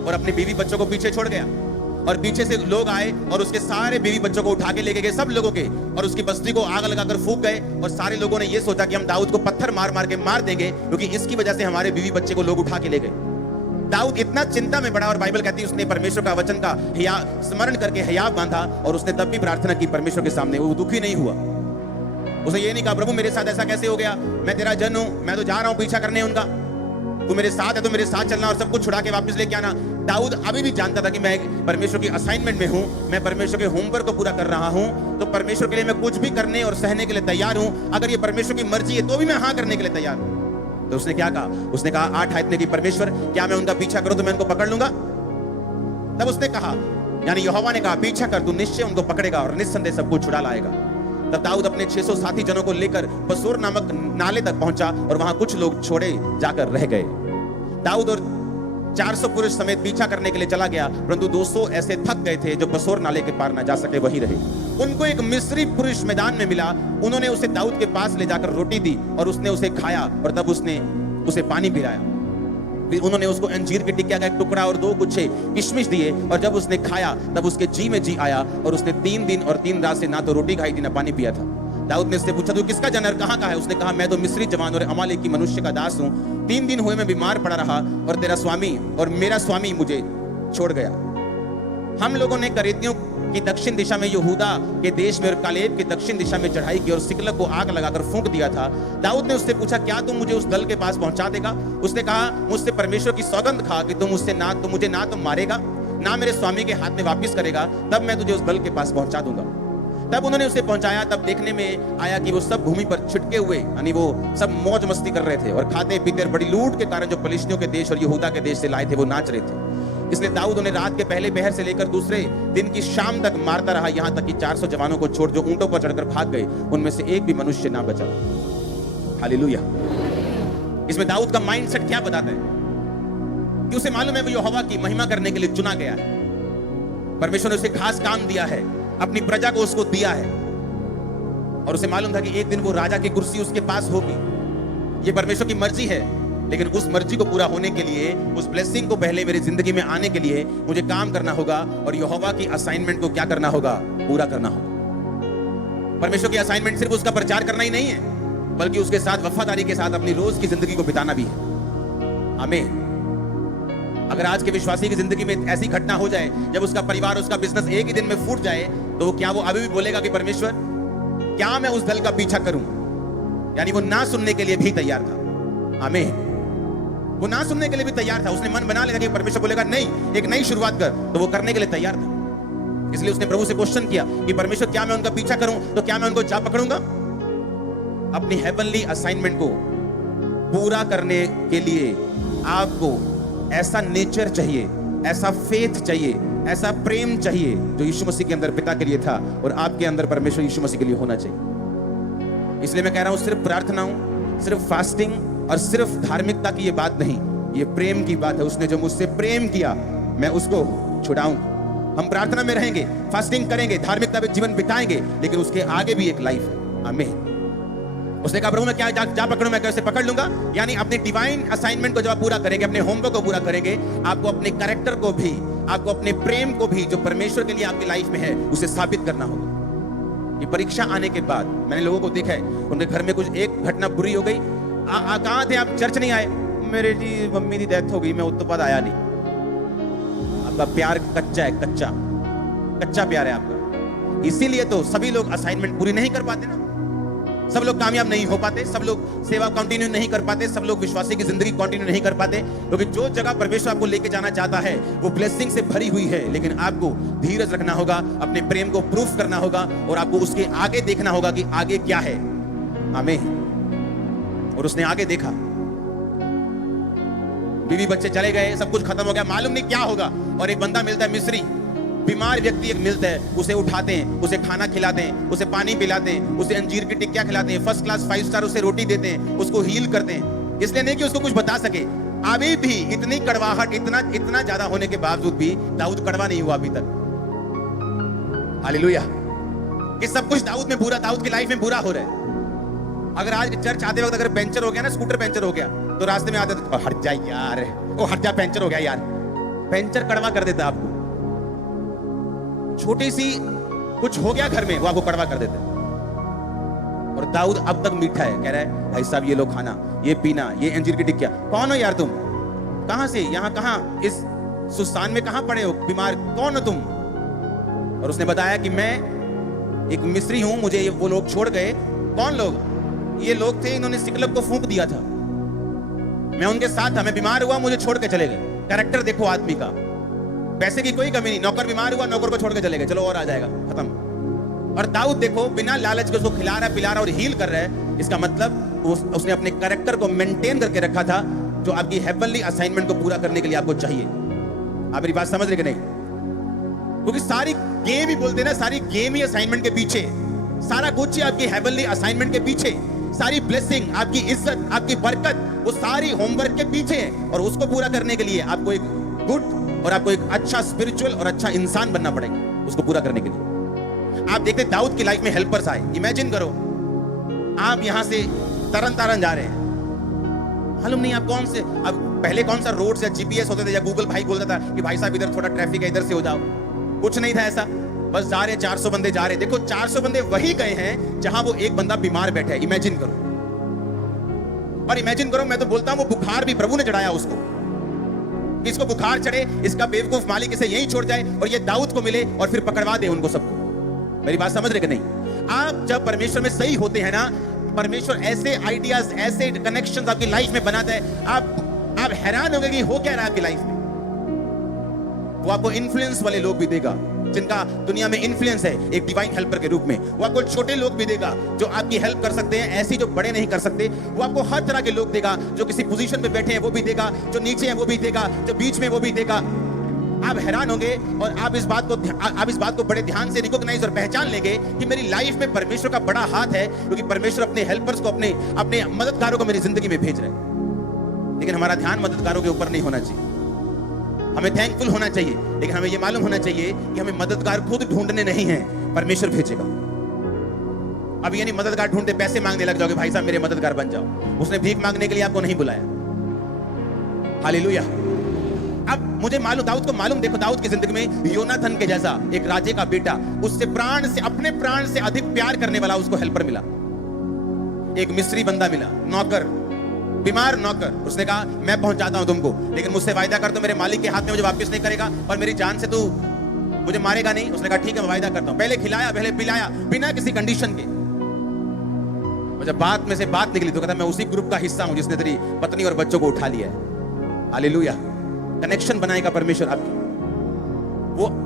और अपनी बीवी बच्चों को पीछे छोड़ गया, और पीछे से लोग आए और उसके सारे बीवी बच्चों को उठा के लेके गए, सब लोगों के, और उसकी बस्ती को आग लगाकर फूंक गए। और सारे लोगों ने ये सोचा कि हम दाऊद को पत्थर मार मार के मार देंगे, क्योंकि इसकी वजह से हमारे बीवी बच्चे को लोग उठा के ले गए। दाऊद इतना चिंता में पड़ा, और बाइबल कहती है उसने परमेश्वर का वचन का स्मरण करके हियाव बांधा, और उसने तब भी प्रार्थना की परमेश्वर के सामने। वो दुखी नहीं हुआ, उसने ये नहीं कहा प्रभु मेरे साथ ऐसा कैसे हो गया, मैं तेरा जन हूं, मैं तो जा रहा हूं पीछा करने उनका, तू मेरे साथ है तो मेरे साथ चलना और सब कुछ छुड़ा के वापस लेके आना। दाऊद अभी भी जानता था कि मैं परमेश्वर की असाइनमेंट में हूं, मैं परमेश्वर के होमवर्क को पूरा कर रहा हूं, तो परमेश्वर के लिए मैं कुछ भी करने और सहने के लिए तैयार हूं। अगर ये परमेश्वर की मर्जी है तो भी मैं हाँ करने के लिए तैयार हूं। तो उसने क्या कहा? उसने कहा 8 आयत में कि परमेश्वर क्या मैं उनका पीछा करूं तो मैं उनको पकड़ लूंगा? तब उसने कहा, यानी यहोवा ने कहा पीछा कर, तू निश्चय उनको पकड़ेगा और निस्संदेह सबको छुड़ा लाएगा। तब दाऊद अपने 600 साथी जनों को लेकर बसूर नामक नाले तक पहुंचा, और वहां कुछ लोग छोड़े जाकर रह गए। दाऊद और 400 पुरुष समेत पीछा करने के लिए चला गया, परंतु 200 ऐसे थक गए थे जो बसोर नाले के पार न जा सके, वही रहे। उनको एक मिस्री पुरुष मैदान में मिला, उन्होंने उसे दाऊद के पास ले जाकर रोटी दी और उसने उसे खाया, और तब उसने उसे पानी पिलाया। फिर उन्होंने उसको अंजीर की टिकिया का एक टुकड़ा और 2 गुच्छे किशमिश दिए, और जब उसने खाया तब उसके जी में जी आया, और उसने 3 दिन और 3 रात से ना तो रोटी खाई थी ना पानी पिया था। दाऊद ने उससे पूछा तू किसका जन है, कहां का है? उसने कहा मैं तो मिस्री जवान और अमालेकी मनुष्य का दास हूं, 3 दिन हुए मैं बीमार पड़ा रहा, और तेरा स्वामी और मेरा स्वामी मुझे छोड़ गया। हम लोगों ने करेतियों की दक्षिण दिशा में यहूदा के देश में और कालेब की दक्षिण दिशा में चढ़ाई की और सिकलग को आग लगाकर फूंक दिया था। दाऊद ने उससे पूछा क्या तुम मुझे उस दल के पास पहुंचा देगा? उसने कहा मुझसे परमेश्वर की सौगंध खा कि तुम मुझसे ना तो मुझे ना तो मारेगा ना मेरे स्वामी के हाथ में वापिस करेगा, तब मैं तुझे उस दल के पास पहुंचा दूंगा। तब उन्होंने उसे पहुंचाया। तब देखने में आया कि वो सब भूमि पर छिटके हुए, यानी वो सब मौज मस्ती कर रहे थे और खाते पीते, बड़ी लूट के कारण जो पलिश्तियों के देश और यहूदा के देश से लाए थे वो नाच रहे थे। इसलिए दाऊद उन्हें रात के पहले पहर से लेकर दूसरे दिन की शाम तक मारता रहा, यहां तक कि 400 जवानों को छोड़ जो ऊंटों पर चढ़कर भाग गए, उनमें से एक भी मनुष्य ना बचा। हालेलुया। इसमें दाऊद का माइंडसेट क्या बताता है कि उसे मालूम है वो यहोवा की महिमा करने के लिए चुना गया है। परमेश्वर ने उसे खास काम दिया है, अपनी प्रजा को उसको दिया है, और उसे मालूम था कि एक दिन वो राजा की कुर्सी उसके पास होगी। ये परमेश्वर की मर्जी है, लेकिन उस मर्जी को पूरा होने के लिए, उस ब्लेसिंग को पहले मेरी जिंदगी में आने के लिए मुझे काम करना होगा, और यहोवा की असाइनमेंट को क्या करना होगा? पूरा करना होगा। परमेश्वर की असाइनमेंट सिर्फ उसका प्रचार करना ही नहीं है, बल्कि उसके साथ वफादारी के साथ अपनी रोज की जिंदगी को बिताना भी है। आमीन। अगर आज के विश्वासी की जिंदगी में ऐसी घटना हो जाए जब उसका परिवार, उसका बिजनेस एक ही दिन में फूट जाए, तो क्या वो अभी भी बोलेगा कि परमेश्वर क्या मैं उस दल का पीछा करूं? यानी वो ना सुनने के लिए भी तैयार था। आमीन। वो ना सुनने के लिए भी तैयार था। उसने मन बना लिया कि परमेश्वर बोलेगा नहीं, एक नई शुरुआत कर, तो वो करने के लिए तैयार था। इसलिए उसने प्रभु से क्वेश्चन किया कि परमेश्वर क्या मैं उनका पीछा करूं तो क्या मैं उनको जा पकड़ूंगा? अपनी हेवनली असाइनमेंट को पूरा करने के लिए आपको ऐसा नेचर चाहिए, ऐसा फेथ चाहिए, ऐसा प्रेम चाहिए जो यीशु मसीह के अंदर पिता के लिए था और आपके अंदर परमेश्वर यीशु मसीह के लिए होना चाहिए। इसलिए मैं कह रहा हूं सिर्फ प्रार्थनाओं, सिर्फ फास्टिंग और सिर्फ धार्मिकता की ये बात नहीं, ये प्रेम की बात है। उसने जो मुझसे प्रेम किया मैं उसको छुड़ाऊंगा। हम प्रार्थना में रहेंगे, फास्टिंग करेंगे, धार्मिकता में जीवन बिताएंगे, लेकिन उसके आगे भी एक लाइफ है। आमीन। उसने कहा प्रभु मैं क्या जा पकड़ूं, मैं कैसे पकड़ लूंगा? यानी अपने डिवाइन असाइनमेंट को जब आप पूरा करेंगे, अपने होमवर्क को पूरा करेंगे, आपको अपने कैरेक्टर को भी, आपको अपने प्रेम को भी जो परमेश्वर के लिए आपकी लाइफ में है उसे साबित करना होगा। ये परीक्षा आने के बाद मैंने लोगों को देखा है, उनके घर में कुछ एक घटना बुरी हो गई, कहां थे आप, चर्च नहीं आए? मेरे जी मम्मी की डेथ हो गई, मैं उसके बाद आया नहीं। आपका प्यार कच्चा है, कच्चा प्यार है आपका। इसीलिए तो सभी लोग असाइनमेंट पूरी नहीं कर पाते ना, सब लोग कामयाब नहीं हो पाते, सब लोग सेवा कंटिन्यू नहीं कर पाते, सब लोग विश्वासी की जिंदगी कंटिन्यू नहीं कर पाते, क्योंकि जो जगह परमेश्वर आपको लेके जाना चाहता है वो ब्लेसिंग से भरी हुई है, लेकिन आपको धीरज रखना होगा, अपने प्रेम को प्रूफ करना होगा और आपको उसके आगे देखना होगा कि आगे क्या है। आमीन। और उसने आगे देखा, बीवी बच्चे चले गए, सब कुछ खत्म हो गया, मालूम नहीं क्या होगा। और एक बंदा मिलता है, मिस्री बीमार व्यक्ति एक मिलता है, उसे उठाते हैं, उसे खाना खिलाते हैं, उसे पानी पिलाते हैं, उसे अंजीर की टिक्कियां खिलाते हैं, फर्स्ट क्लास 5 स्टार उसे रोटी देते हैं, उसको हील करते हैं। इसलिए नहीं कि उसको कुछ बता सके, अभी भी इतनी कड़वाहट, इतना ज्यादा होने के बावजूद भी दाऊद कड़वा नहीं हुआ अभी तक। हालेलुया। कि सब कुछ दाऊद में बुरा, दाऊद की लाइफ में बुरा हो रहा है। अगर आज चर्च आते वक्त अगर पंचर हो गया ना, स्कूटर पंचर हो गया, तो रास्ते में आते तो हट जा यार, ओ हट जा, पंचर हो गया यार। पंचर कड़वा कर देता आपको। छोटी सी कुछ हो गया घर में, वो आपको कड़वा कर देते हैं। और दाऊद अब तक मीठा है, कह रहा है भाई साहब ये लो खाना, ये पीना, ये अंजीर की टिक्किया। कौन हो यार तुम, कहां से, यहां कहां, इस सुसान में कहां पड़े हो, बीमार, कौन हो तुम? और उसने बताया कि मैं एक मिस्री हूं, मुझे वो लोग छोड़ गए। कौन लोग? ये लोग थे, इन्होंने सिकलब को फूंक दिया था, मैं उनके साथ था, मैं बीमार हुआ, मुझे छोड़ के चले गए। कैरेक्टर देखो आदमी का, पैसे की कोई कमी नहीं, नौकर बीमार हुआ, नौकर को छोड़ के चले गए, चलो और आ जाएगा, खत्म। और दाऊद देखो बिना लालच के उसको खिला रहा है, पिला रहा है और हील कर रहा है। इसका मतलब उसने अपने कैरेक्टर को मेंटेन करके रखा था, जो आपकी हेवनली असाइनमेंट को पूरा करने के लिए आपको चाहिए। आप मेरी बात समझ रहे कि नहीं? क्योंकि सारी गेम ही बोलते ना, सारी गेम ही असाइनमेंट के पीछे, सारा कुछ ही आपकी हेवनली असाइनमेंट के पीछे, सारी ब्लेसिंग, आपकी इज्जत, आपकी बरकत, वो सारी होमवर्क के पीछे है। और उसको पूरा करने के लिए आपको एक गुड और आपको एक अच्छा स्पिरिचुअल और अच्छा इंसान बनना पड़ेगा उसको पूरा करने के लिए। आप देखते दाऊद की लाइफ में हेल्पर्स आए। इमेजिन करो आप यहां से तरन तारन जा रहे हैं, मालूम नहीं आप कौन से, अब पहले कौन सा रोड या जीपीएस होते थे या गूगल भाई बोलता था कि भाई साहब इधर थोड़ा ट्रैफिक है, इधर से हो जाओ। कुछ नहीं था ऐसा, बस जा रहे 400 बंदे जा रहे। देखो 400 बंदे वही गए हैं जहां वो एक बंदा बीमार बैठा है। इमेजिन करो। और इमेजिन करो, मैं तो बोलता हूं वो बुखार भी प्रभु ने चढ़ाया उसको, इसको बुखार चढ़े, इसका बेवकूफ मालिक इसे यहीं छोड़ जाए और ये दाऊद को मिले और फिर पकड़वा दे उनको सबको। मेरी बात समझ रहे कि नहीं? आप जब परमेश्वर में सही होते हैं ना, परमेश्वर ऐसे आइडियाज, ऐसे कनेक्शंस आपकी लाइफ में बनाता है, आप हैरान होंगे कि हो क्या रहा है आपकी लाइफ में। वो आपको इन्फ्लुएंस वाले लोग भी देगा, जिनका दुनिया में इन्फ्लुएंस है एक डिवाइन हेल्पर के रूप में। वो आपको छोटे लोग भी देगा जो आपकी हेल्प कर सकते हैं, ऐसी जो बड़े नहीं कर सकते। वो आपको हर तरह के लोग देगा, जो किसी पोजीशन पे बैठे हैं वो भी देगा, जो नीचे हैं वो भी देगा, जो बीच में वो भी देगा। आप हैरान होंगे और आप इस बात को बड़े ध्यान से रिकॉग्नाइज और पहचान लेंगे कि मेरी लाइफ में परमेश्वर का बड़ा हाथ है, क्योंकि परमेश्वर अपने हेल्पर्स को, अपने मददगारों को मेरी जिंदगी में भेज रहे हैं। लेकिन हमारा ध्यान मददगारों के ऊपर नहीं होना चाहिए, हमें थैंकफुल होना चाहिए, लेकिन हमें यह मालूम होना चाहिए कि हमें मददगार खुद ढूंढने नहीं है, परमेश्वर भेजेगा। अब ये नहीं मददगार ढूंढते पैसे मांगने लग जाओगे, भाई साहब मेरे मददगार बन जाओ। उसने भीख मांगने के लिए आपको नहीं बुलाया। हालेलुया। अब मुझे मालूम, दाऊद को मालूम, देखो दाऊद की जिंदगी में योनाथन के जैसा एक राजे का बेटा, उससे अपने प्राण से अधिक प्यार करने वाला उसको हेल्पर मिला। एक मिस्री बंदा मिला, नौकर, बीमार नौकर। उसने कहा मैं पहुंचाता हूं तुमको, लेकिन मुझसे वायदा कर दो मेरे मालिक के हाथ में मुझे वापस नहीं करेगा और मेरी जान से तू मुझे मारेगा नहीं। उसने कहा ठीक है मैं वायदा करता हूं। पहले खिलाया, पहले पिलाया, बिना किसी कंडीशन के। और जब बात में से बात निकली तो कहता मैं उसी ग्रुप का हिस्सा हूं जिसने तेरी पत्नी और बच्चों को उठा लिया है। हालेलुया। कनेक्शन बनाएगा परमेश्वर आपकी।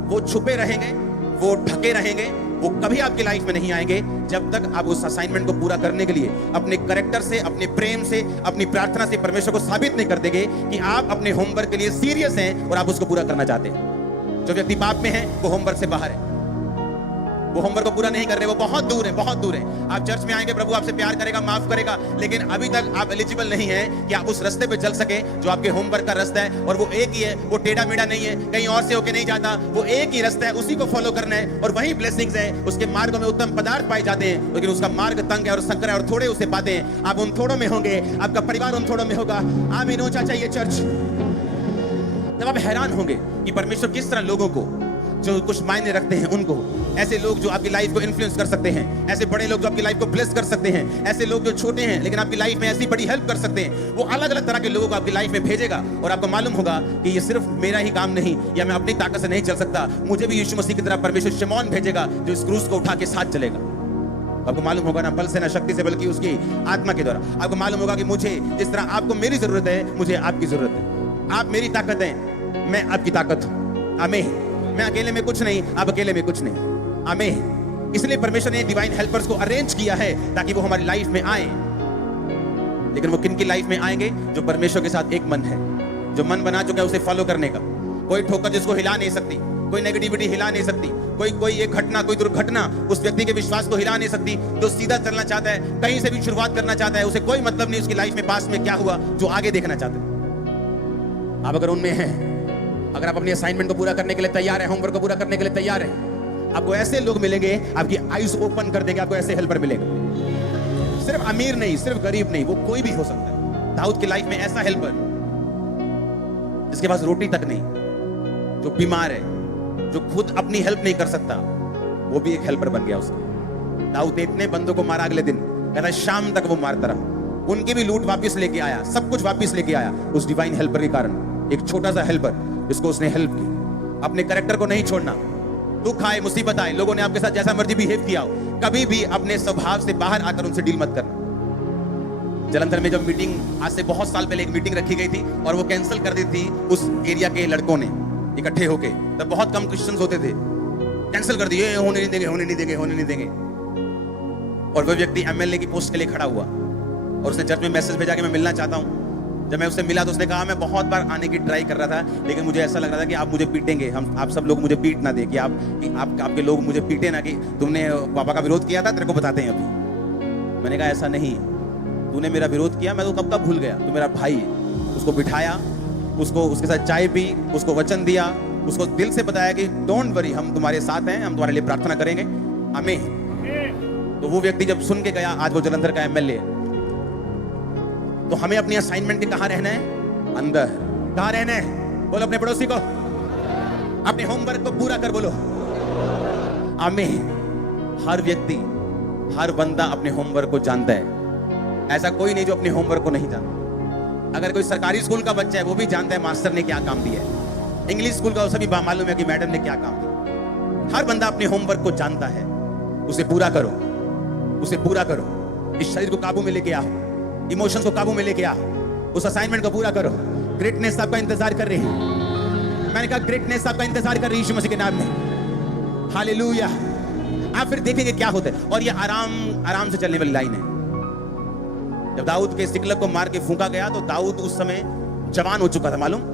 वो छुपे रहेंगे, वो ढके रहेंगे, वो कभी आपकी लाइफ में नहीं आएंगे जब तक आप उस असाइनमेंट को पूरा करने के लिए अपने कैरेक्टर से, अपने प्रेम से, अपनी प्रार्थना से परमेश्वर को साबित नहीं कर देंगे कि आप अपने होमवर्क के लिए सीरियस हैं और आप उसको पूरा करना चाहते हैं। जो व्यक्ति पाप में है वो होमवर्क से बाहर है। वो होमवर्क को पूरा नहीं कर रहे, वो बहुत दूर है, बहुत दूर है। आप चर्च में आएंगे, प्रभु आपसे प्यार करेगा, माफ करेगा, लेकिन अभी तक आप एलिजिबल नहीं है कि आप उस रास्ते पे चल सके जो आपके होमवर्क का रास्ता है। और वो एक ही है, वो टेढ़ा मेढ़ा नहीं है, कहीं और से होके नहीं जाता, वो एक ही रास्ता है, उसी को फॉलो करना है और वही ब्लेसिंग्स है। उसके मार्ग में उत्तम पदार्थ पाए जाते हैं, लेकिन उसका मार्ग तंग है और संकर है और थोड़े उसे पाते हैं। आप उन थोड़ों में होंगे, आपका परिवार उन थोड़ों में होगा। आमीन हो चाचा ये चर्च। तब आप हैरान होंगे कि परमेश्वर किस तरह लोगों को जो कुछ मायने रखते हैं, उनको, ऐसे लोग जो आपकी लाइफ को इन्फ्लुएंस कर सकते हैं, ऐसे बड़े लोग जो आपकी लाइफ को ब्लेस कर सकते हैं, ऐसे लोग जो छोटे हैं लेकिन आपकी लाइफ में ऐसी बड़ी हेल्प कर सकते हैं, वो अलग अलग तरह के लोगों को आपकी लाइफ में भेजेगा। और आपको मालूम होगा कि ये सिर्फ मेरा ही काम नहीं, या मैं अपनी ताकत से नहीं चल सकता, मुझे भी यीशु मसीह की तरह परमेश्वर शिमोन भेजेगा जो इस क्रूस को उठा के साथ चलेगा। आपको मालूम होगा ना बल से ना शक्ति से बल्कि उसकी आत्मा के द्वारा। आपको मालूम होगा कि मुझे जिस तरह आपको मेरी जरूरत है, मुझे आपकी जरूरत है। आप मेरी ताकत हैं, मैं आपकी ताकत हूं। आमीन। मैं अकेले में कुछ नहीं, आप अकेले में कुछ नहीं। आमीन। इसलिए परमेश्वर ने डिवाइन हेल्पर्स को अरेंज किया है ताकि वो हमारी लाइफ में आए। लेकिन वो किन की लाइफ में आएंगे? जो परमेश्वर के साथ एक मन है, जो मन बना चुका है उसे फॉलो करने का। कोई ठोकर जिसको हिला नहीं सकती, कोई नेगेटिविटी हिला नहीं सकती, कोई एक घटना, कोई दुर्घटना उस व्यक्ति के विश्वास को हिला नहीं सकती। जो सीधा चलना चाहता है, कहीं से भी शुरुआत करना चाहता है, उसे कोई मतलब नहीं उसकी लाइफ में पास्ट में क्या हुआ, जो आगे देखना चाहता है। आप अगर उनमें हैं, अगर आप अपनी असाइनमेंट को पूरा करने के लिए तैयार हैं, होमवर्क को पूरा करने के लिए तैयार हैं, आपको ऐसे लोग मिलेंगे, आपकी आईज ओपन कर देंगे, आपको ऐसे हेल्पर मिलेंगे। सिर्फ अमीर नहीं, सिर्फ गरीब नहीं, वो कोई भी हो सकता है। दाऊद की लाइफ में ऐसा हेल्पर जिसके पास रोटी तक नहीं, जो बीमार है, जो खुद अपनी हेल्प नहीं कर सकता, वो भी एक हेल्पर बन गया उसका। दाऊद ने इतने बंदों को मारा, अगले दिन कहता है शाम तक वो मारता रहा, उनकी भी लूट वापस लेके आया, सब कुछ वापस लेके आया उस डिवाइन हेल्पर के कारण। एक छोटा सा हेल्पर जिसको उसने हेल्प की। अपने कैरेक्टर को नहीं छोड़ना। दुख आए, मुसीबत आए, लोगों ने आपके साथ जैसा मर्जी बिहेव किया हो, कभी भी अपने स्वभाव से बाहर आकर उनसे डील मत करना। जलंधर में जब मीटिंग, आज से बहुत साल पहले एक मीटिंग रखी गई थी और वो कैंसिल कर दी थी उस एरिया के लड़कों ने इकट्ठे होके, तब बहुत कम क्रिश्चियंस होते थे, कैंसिल कर दिए, होने नहीं देंगे, होने नहीं देंगे, होने नहीं देंगे। और वो व्यक्ति एमएलए की पोस्ट के लिए खड़ा हुआ और उसने चर्च में मैसेज भेजा कि मैं मिलना चाहता हूं। जब मैं उससे मिला तो उसने कहा मैं बहुत बार आने की ट्राई कर रहा था, लेकिन मुझे ऐसा लग रहा था कि आप मुझे पीटेंगे, आप सब लोग मुझे पीट ना दे, कि आपके लोग मुझे पीटे ना, कि तुमने पापा का विरोध किया था, तेरे को बताते हैं अभी। मैंने कहा ऐसा नहीं, तूने मेरा विरोध किया, मैं तो कब का भूल गया, तू मेरा भाई है। उसको बिठाया, उसको उसके साथ चाय पी, उसको वचन दिया, उसको दिल से बताया कि डोंट वरी, हम तुम्हारे साथ हैं, हम तुम्हारे लिए प्रार्थना करेंगे। आमीन। तो वो व्यक्ति जब सुन के गया, आज वो जलंधर का एमएलए। तो हमें अपनी असाइनमेंट के कहां रहना है? अंदर। कहां रहना है? बोलो अपने पड़ोसी को, अपने होमवर्क को पूरा कर, बोलो आमीन। हर व्यक्ति, हर बंदा अपने होमवर्क को जानता है। ऐसा कोई नहीं जो अपने होमवर्क को नहीं जानता। अगर कोई सरकारी स्कूल का बच्चा है, वो भी जानता है मास्टर ने क्या काम दिया है। इंग्लिश स्कूल का उसे भी मालूम है कि मैडम ने क्या काम दिया। हर बंदा अपने होमवर्क को जानता है। उसे पूरा करो, उसे पूरा करो। इस शरीर को काबू में लेके आओ, इमोशंस को काबू में लेके आओ, उस असाइनमेंट को पूरा करो। ग्रेटनेस आपका इंतजार कर रही है। मैंने कहा ग्रेटनेस आपका इंतजार कर रही है यीशु मसीह के नाम में। हालेलुया। आप फिर देखेंगे क्या होता है। और ये आराम से चलने वाली लाइन है। जब दाऊद के सिकलग को मार के फूंका गया तो दाऊद उस समय जवान हो चुका था, मालूम।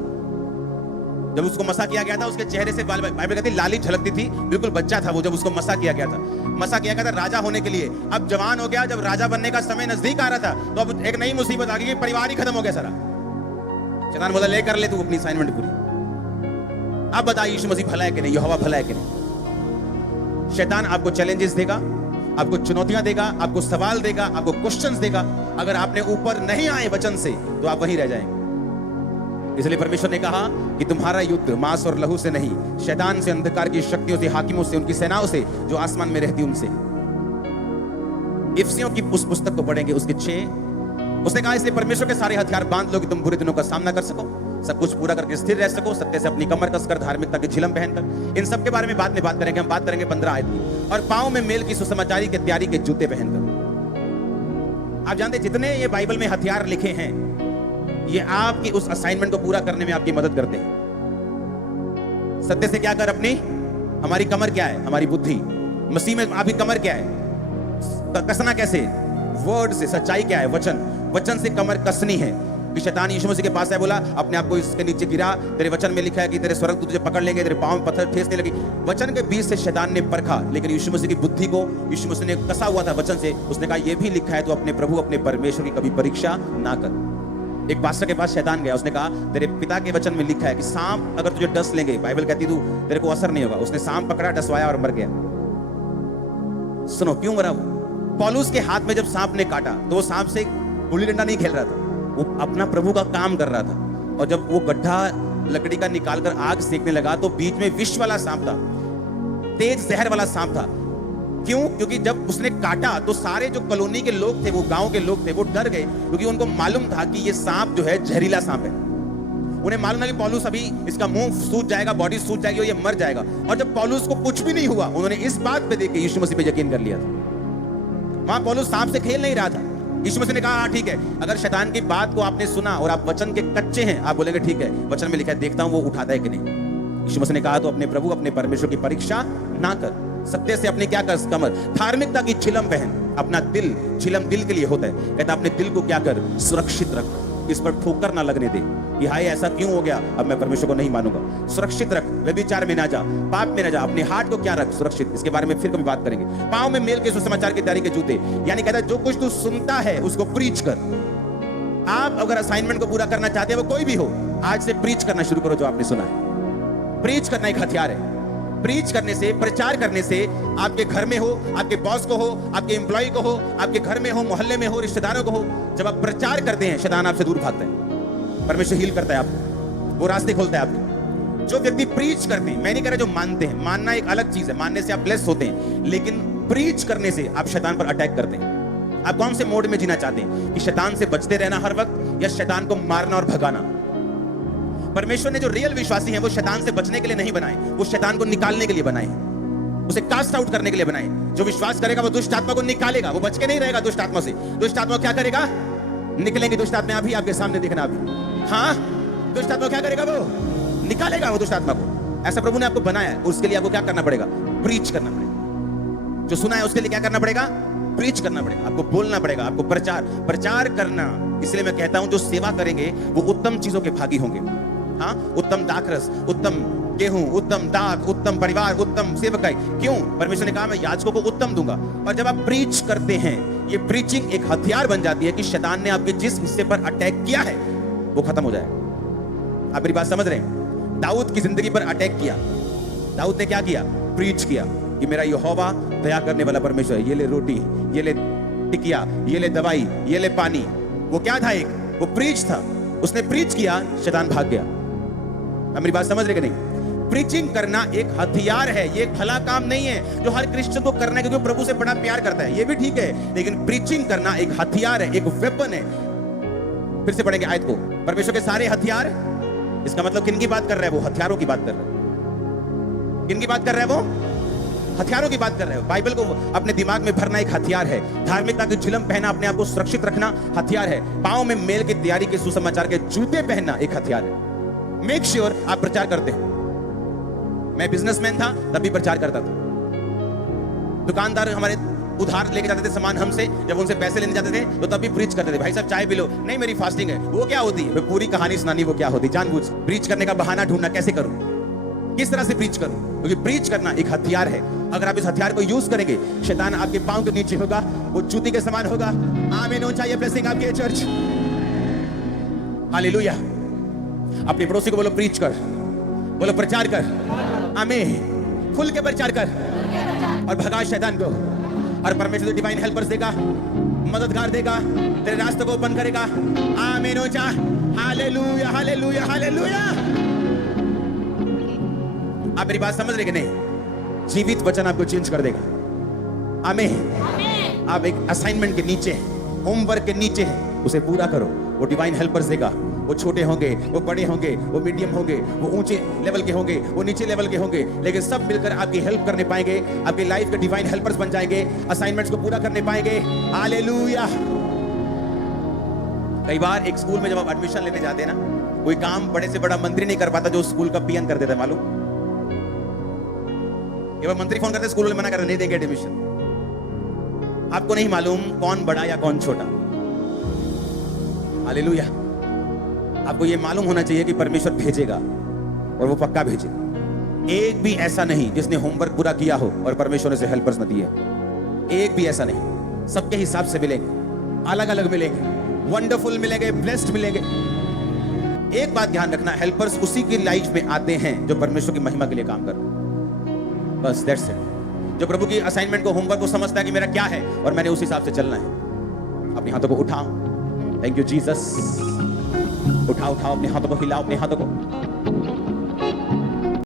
जब उसको मसा किया गया था, उसके चेहरे से बाइबल कहती लाली झलकती थी, बिल्कुल बच्चा था वो जब उसको मसा किया गया था। मसा किया गया था राजा होने के लिए। अब जवान हो गया, जब राजा बनने का समय नजदीक आ रहा था, तो अब एक नई मुसीबत आ गई कि परिवार ही खत्म हो गया सारा। शैतान बोला ले कर ले तू अपनी असाइनमेंट पूरी। अब बता यीशु मसीह भला है कि नहीं, यहोवा भला है कि नहीं। शैतान आपको चैलेंजेस देगा, आपको चुनौतियां देगा, आपको सवाल देगा, आपको क्वेश्चंस देगा। अगर आपने ऊपर नहीं आए वचन से तो आप वहीं रह जाएंगे। इसलिए परमेश्वर ने कहा कि तुम्हारा युद्ध मांस और लहू से नहीं, शैतान से, अंधकार की शक्तियों से, हाकिमों से, उनकी सेनाओं से जो आसमान में रहती उनसे। इफिसियों की उस पुस्तक को पढ़ेंगे, उसके 6 उसने कहा इसलिए परमेश्वर के सारे हथियार बांध लो कि तुम बुरे दिनों का सामना कर सको, सब कुछ पूरा करके स्थिर रह सको, सत्य से अपनी कमर कसकर, धार्मिकता की झिलम पहनकर। इन सब के बारे में बाद में बात करेंगे। हम बात करेंगे 15 आयत की। और पांव में मेल की सुसमाचारी के तैयारी के जूते पहनकर। आप जानते जितने ये बाइबल में हथियार लिखे हैं, ये आपकी उस असाइनमेंट को पूरा करने में आपकी मदद करते हैं। सत्य से क्या कर अपनी, हमारी कमर क्या है? हमारी बुद्धि। मसीह में आपकी कमर क्या है? कसना कैसे? वर्ड से। सच्चाई क्या है? वचन। वचन से कमर कसनी है। कि शैतान यीशु मसीह के पास आया, बोला अपने आप को इसके नीचे गिरा, तेरे वचन में लिखा है कि तेरे स्वर्गदूत तुझे पकड़ लेंगे, तेरे पांव में पत्थर ठेसने लगी। वचन के बीच से शैतान ने परखा, लेकिन यीशु मसीह की बुद्धि को यीशु मसीह ने कसा हुआ था वचन से। उसने कहा यह भी लिखा है तो अपने प्रभु अपने परमेश्वर की कभी परीक्षा ना कर। एक पास्टर के पास शैतान गया, उसने कहा तेरे पिता के वचन में लिखा है कि सांप अगर तुझे डस लेंगे, बाइबल कहती तू तेरे को असर नहीं होगा। उसने सांप पकड़ा, डसवाया और मर गया। सुनो क्यों मरा वो? पौलुस के हाथ में जब सांप ने काटा तो वो सांप से गुल्ली डंडा नहीं खेल रहा था, वो अपना प्रभु का काम कर रहा था। और जब वो गड्ढा लकड़ी का निकालकर आग सेकने लगा तो बीच में विष वाला सांप था, तेज जहर वाला सांप था। क्यों? क्योंकि जब उसने काटा तो सारे जो कॉलोनी के लोग थे, वो गांव के लोग थे, वो डर गए, क्योंकि उनको मालूम था कि ये सांप जो है जहरीला सांप है। उन्हें मालूम था कि पौलुस अभी इसका मुंह सूज जाएगा, बॉडी सूज जाएगी और ये मर जाएगा। और जब पौलुस को कुछ भी नहीं हुआ, उन्होंने इस बात पे देख के यीशु मसीह पे यकीन कर लिया था। वहां पौलुस सांप से खेल नहीं रहा था। यीशु मसीह ने कहा हाँ ठीक है, अगर शैतान की बात को आपने सुना और आप वचन के कच्चे हैं, आप बोलेंगे ठीक है वचन में लिखा है, देखता हूं वो उठाता है कि नहीं। यीशु मसीह ने कहा तो अपने प्रभु अपने परमेश्वर की परीक्षा ना कर, सत्य से अपने क्या कर कमर, धार्मिकता की चिलम पहन। अपना दिल, चिलम दिल के लिए होता है, कहता अपने दिल को क्या कर, सुरक्षित रख, इस पर ठोकर ना लगने दे कि हाय ऐसा क्यों हो गया, अब मैं परमेश्वर को नहीं मानूंगा। सुरक्षित रख, व्यभिचार में ना जा, पाप में ना जा, अपने हार्ट को क्या रख, सुरक्षित। इसके बारे में फिर कभी बात करेंगे। पांव में मेल के सुसमाचार की तैयारी के जूते, यानी कहता है जो कुछ तू सुनता है उसको प्रीच कर। आप अगर असाइनमेंट को पूरा करना चाहते हैं, वो कोई भी हो, आज से प्रीच करना शुरू करो जो आपने सुना है। प्रीच करना एक हथियार है। प्रीच करने से, प्रचार करने से, आपके घर में हो, आपके बॉस को हो, आपके एम्प्लॉय को हो, आपके घर में हो, मोहल्ले में हो, रिश्तेदारों को हो, जब आप प्रचार करते हैं शैतान आपसे दूर भागता है, परमेश्वर हील करता है आपको, वो रास्ते खोलता है आपको। जो व्यक्ति प्रीच करते हैं, मैं नहीं कह रहा जो मानते हैं, मानना एक अलग चीज है, मानने से आप ब्लेस होते हैं, लेकिन प्रीच करने से आप शैतान पर अटैक करते हैं। आप कौन से मोड में जीना चाहते हैं, कि शैतान से बचते रहना हर वक्त, या शैतान को मारना और भगाना? परमेश्वर ने जो रियल विश्वासी हैं वो शैतान से बचने के लिए नहीं बनाए, वो शैतान को निकालने के लिए बनाए, उसे कास्ट आउट करने के लिए बनाए। जो विश्वास करेगा वो दुष्ट आत्मा को निकालेगा, वो बच के नहीं रहेगा दुष्ट आत्मा से। दुष्ट आत्मा क्या करेगा? निकलेंगे दुष्ट आत्मा, अभी आपके सामने देखना अभी। हाँ, दुष्ट आत्मा क्या करेगा? वो निकालेगा वो दुष्ट आत्मा को। ऐसा प्रभु ने आपको बनाया है, उसके लिए आपको क्या करना पड़ेगा? प्रीच करना पड़ेगा। जो सुना है उसके लिए क्या करना पड़ेगा? प्रीच करना पड़ेगा, आपको बोलना पड़ेगा, आपको प्रचार करना। इसलिए मैं कहता हूं जो सेवा करेंगे वो उत्तम चीजों के भागी होंगे। हाँ, उत्तम दाखरस, उत्तम गेहूं, उत्तम दाख, उत्तम परिवार, उत्तम सेवकाई। क्यों? परमेश्वर ने कहा मैं याजकों को उत्तम दूंगा। और जब आप प्रीच करते हैं, ये प्रीचिंग एक हथियार बन जाती है कि शैतान ने आपके जिस हिस्से पर अटैक किया है वो खत्म हो जाए। आप मेरी बात समझ रहे हैं? दाऊद की जिंदगी पर अटैक किया, दाऊद ने क्या किया? प्रीच किया कि मेरा यहोवा दया करने वाला परमेश्वर है। ये ले रोटी, ये ले टिकिया, ये ले दवाई, ये ले पानी। वो क्या था? एक वो प्रीच था। उसने प्रीच किया, शैतान भाग गया। मेरी बात समझ रहे कि नहीं? प्रीचिंग करना एक हथियार है, ये एक भला काम नहीं है जो हर क्रिश्चियन को करना है क्योंकि प्रभु से बड़ा प्यार करता है, ये भी ठीक है, लेकिन प्रीचिंग करना एक हथियार है, एक वेपन है। फिर से पढ़ेंगे आयत को। परमेश्वर के सारे हथियार, इसका मतलब किन की बात कर रहा है? वो हथियारों की बात कर रहा है। किन की बात कर रहा है? वो हथियारों की बात कर रहे हो। बाइबल को अपने दिमाग में भरना एक हथियार है। धार्मिकता की झिलम पहना, अपने आप को सुरक्षित रखना हथियार है। पांव में मेल की तैयारी के सुसमाचार के जूते पहनना एक हथियार है। मेक श्योर आप प्रचार करते हैं। मैं बिजनेसमैन था तब भी प्रचार करता था। दुकानदार हमारे उधार लेके जाते थे सामान हमसे, जब उनसे पैसे लेने जाते थे तो तब भी प्रीच करते थे, भाई साहब चाय पी लो। नहीं मेरी फास्टिंग है। वो क्या होती है? पूरी कहानी सुनानी वो क्या होती, जानबूझ प्रीच करने का बहाना ढूंढना, कैसे करूं, किस तरह से प्रीच करूं, क्योंकि प्रीच करना एक हथियार है। अगर आप इस हथियार को यूज करेंगे, शैतान आपके पांव के नीचे होगा, वो जूती के समान होगा। आमीन हो चाहिए ब्लेसिंग आपके चर्च। हालेलुया। अपने पड़ोसी को बोलो प्रीच कर, बोलो प्रचार कर। आमीन। खुल के प्रचार कर और भगा शैतान को। और परमेश्वर डिवाइन हेल्पर्स देगा, मददगार देगा, तेरे रास्ते को ओपन करेगा। आमीन हो जा। Hallelujah, hallelujah, hallelujah. आप मेरी बात समझ रहे कि नहीं? जीवित वचन आपको चेंज कर देगा। आमीन। आप एक असाइनमेंट के नीचे, होमवर्क के नीचे हैं, उसे पूरा करो। वो डिवाइन हेल्पर्स देगा। वो छोटे होंगे, वो बड़े होंगे, वो मीडियम होंगे, वो ऊंचे लेवल के होंगे, वो नीचे लेवल के होंगे, लेकिन सब मिलकर आपकी हेल्प करने पाएंगे। आपकी लाइफ के डिवाइन हेल्पर्स बन जाएंगे, असाइनमेंट्स को पूरा करने पाएंगे। हालेलुया। कई बार एक स्कूल में जब आप एडमिशन लेने जाते हैं ना, कोई काम बड़े से बड़ा मंत्री नहीं कर पाता जो स्कूल का पीएन कर देता है, मालूम? ये बार मंत्री फोन करते, स्कूल वाले मना कर नहीं देंगे एडमिशन। आपको नहीं मालूम कौन बड़ा या कौन छोटा। हालेलुया। आपको ये मालूम होना चाहिए कि परमेश्वर भेजेगा और वो पक्का भेजेगा। एक भी ऐसा नहीं जिसने होमवर्क पूरा किया हो और परमेश्वर ने से हेल्पर्स न दिए। एक भी ऐसा नहीं, सबके हिसाब से मिलेंगे, अलग अलग मिलेंगे, वंडरफुल मिलेंगे, ब्लेस्ड मिलेंगे। एक बात ध्यान रखना, हेल्पर्स उसी की लाइफ में आते हैं जो परमेश्वर की महिमा के लिए काम कर, बस दैट्स इट। जो प्रभु की असाइनमेंट को, होमवर्क को समझता है कि मेरा क्या है और मैंने उस हिसाब से चलना है। अपने हाथों को उठाओ, थैंक यू जीसस। उठाओ उठाओ अपने हाथों को, हिलाओ अपने हाथों को।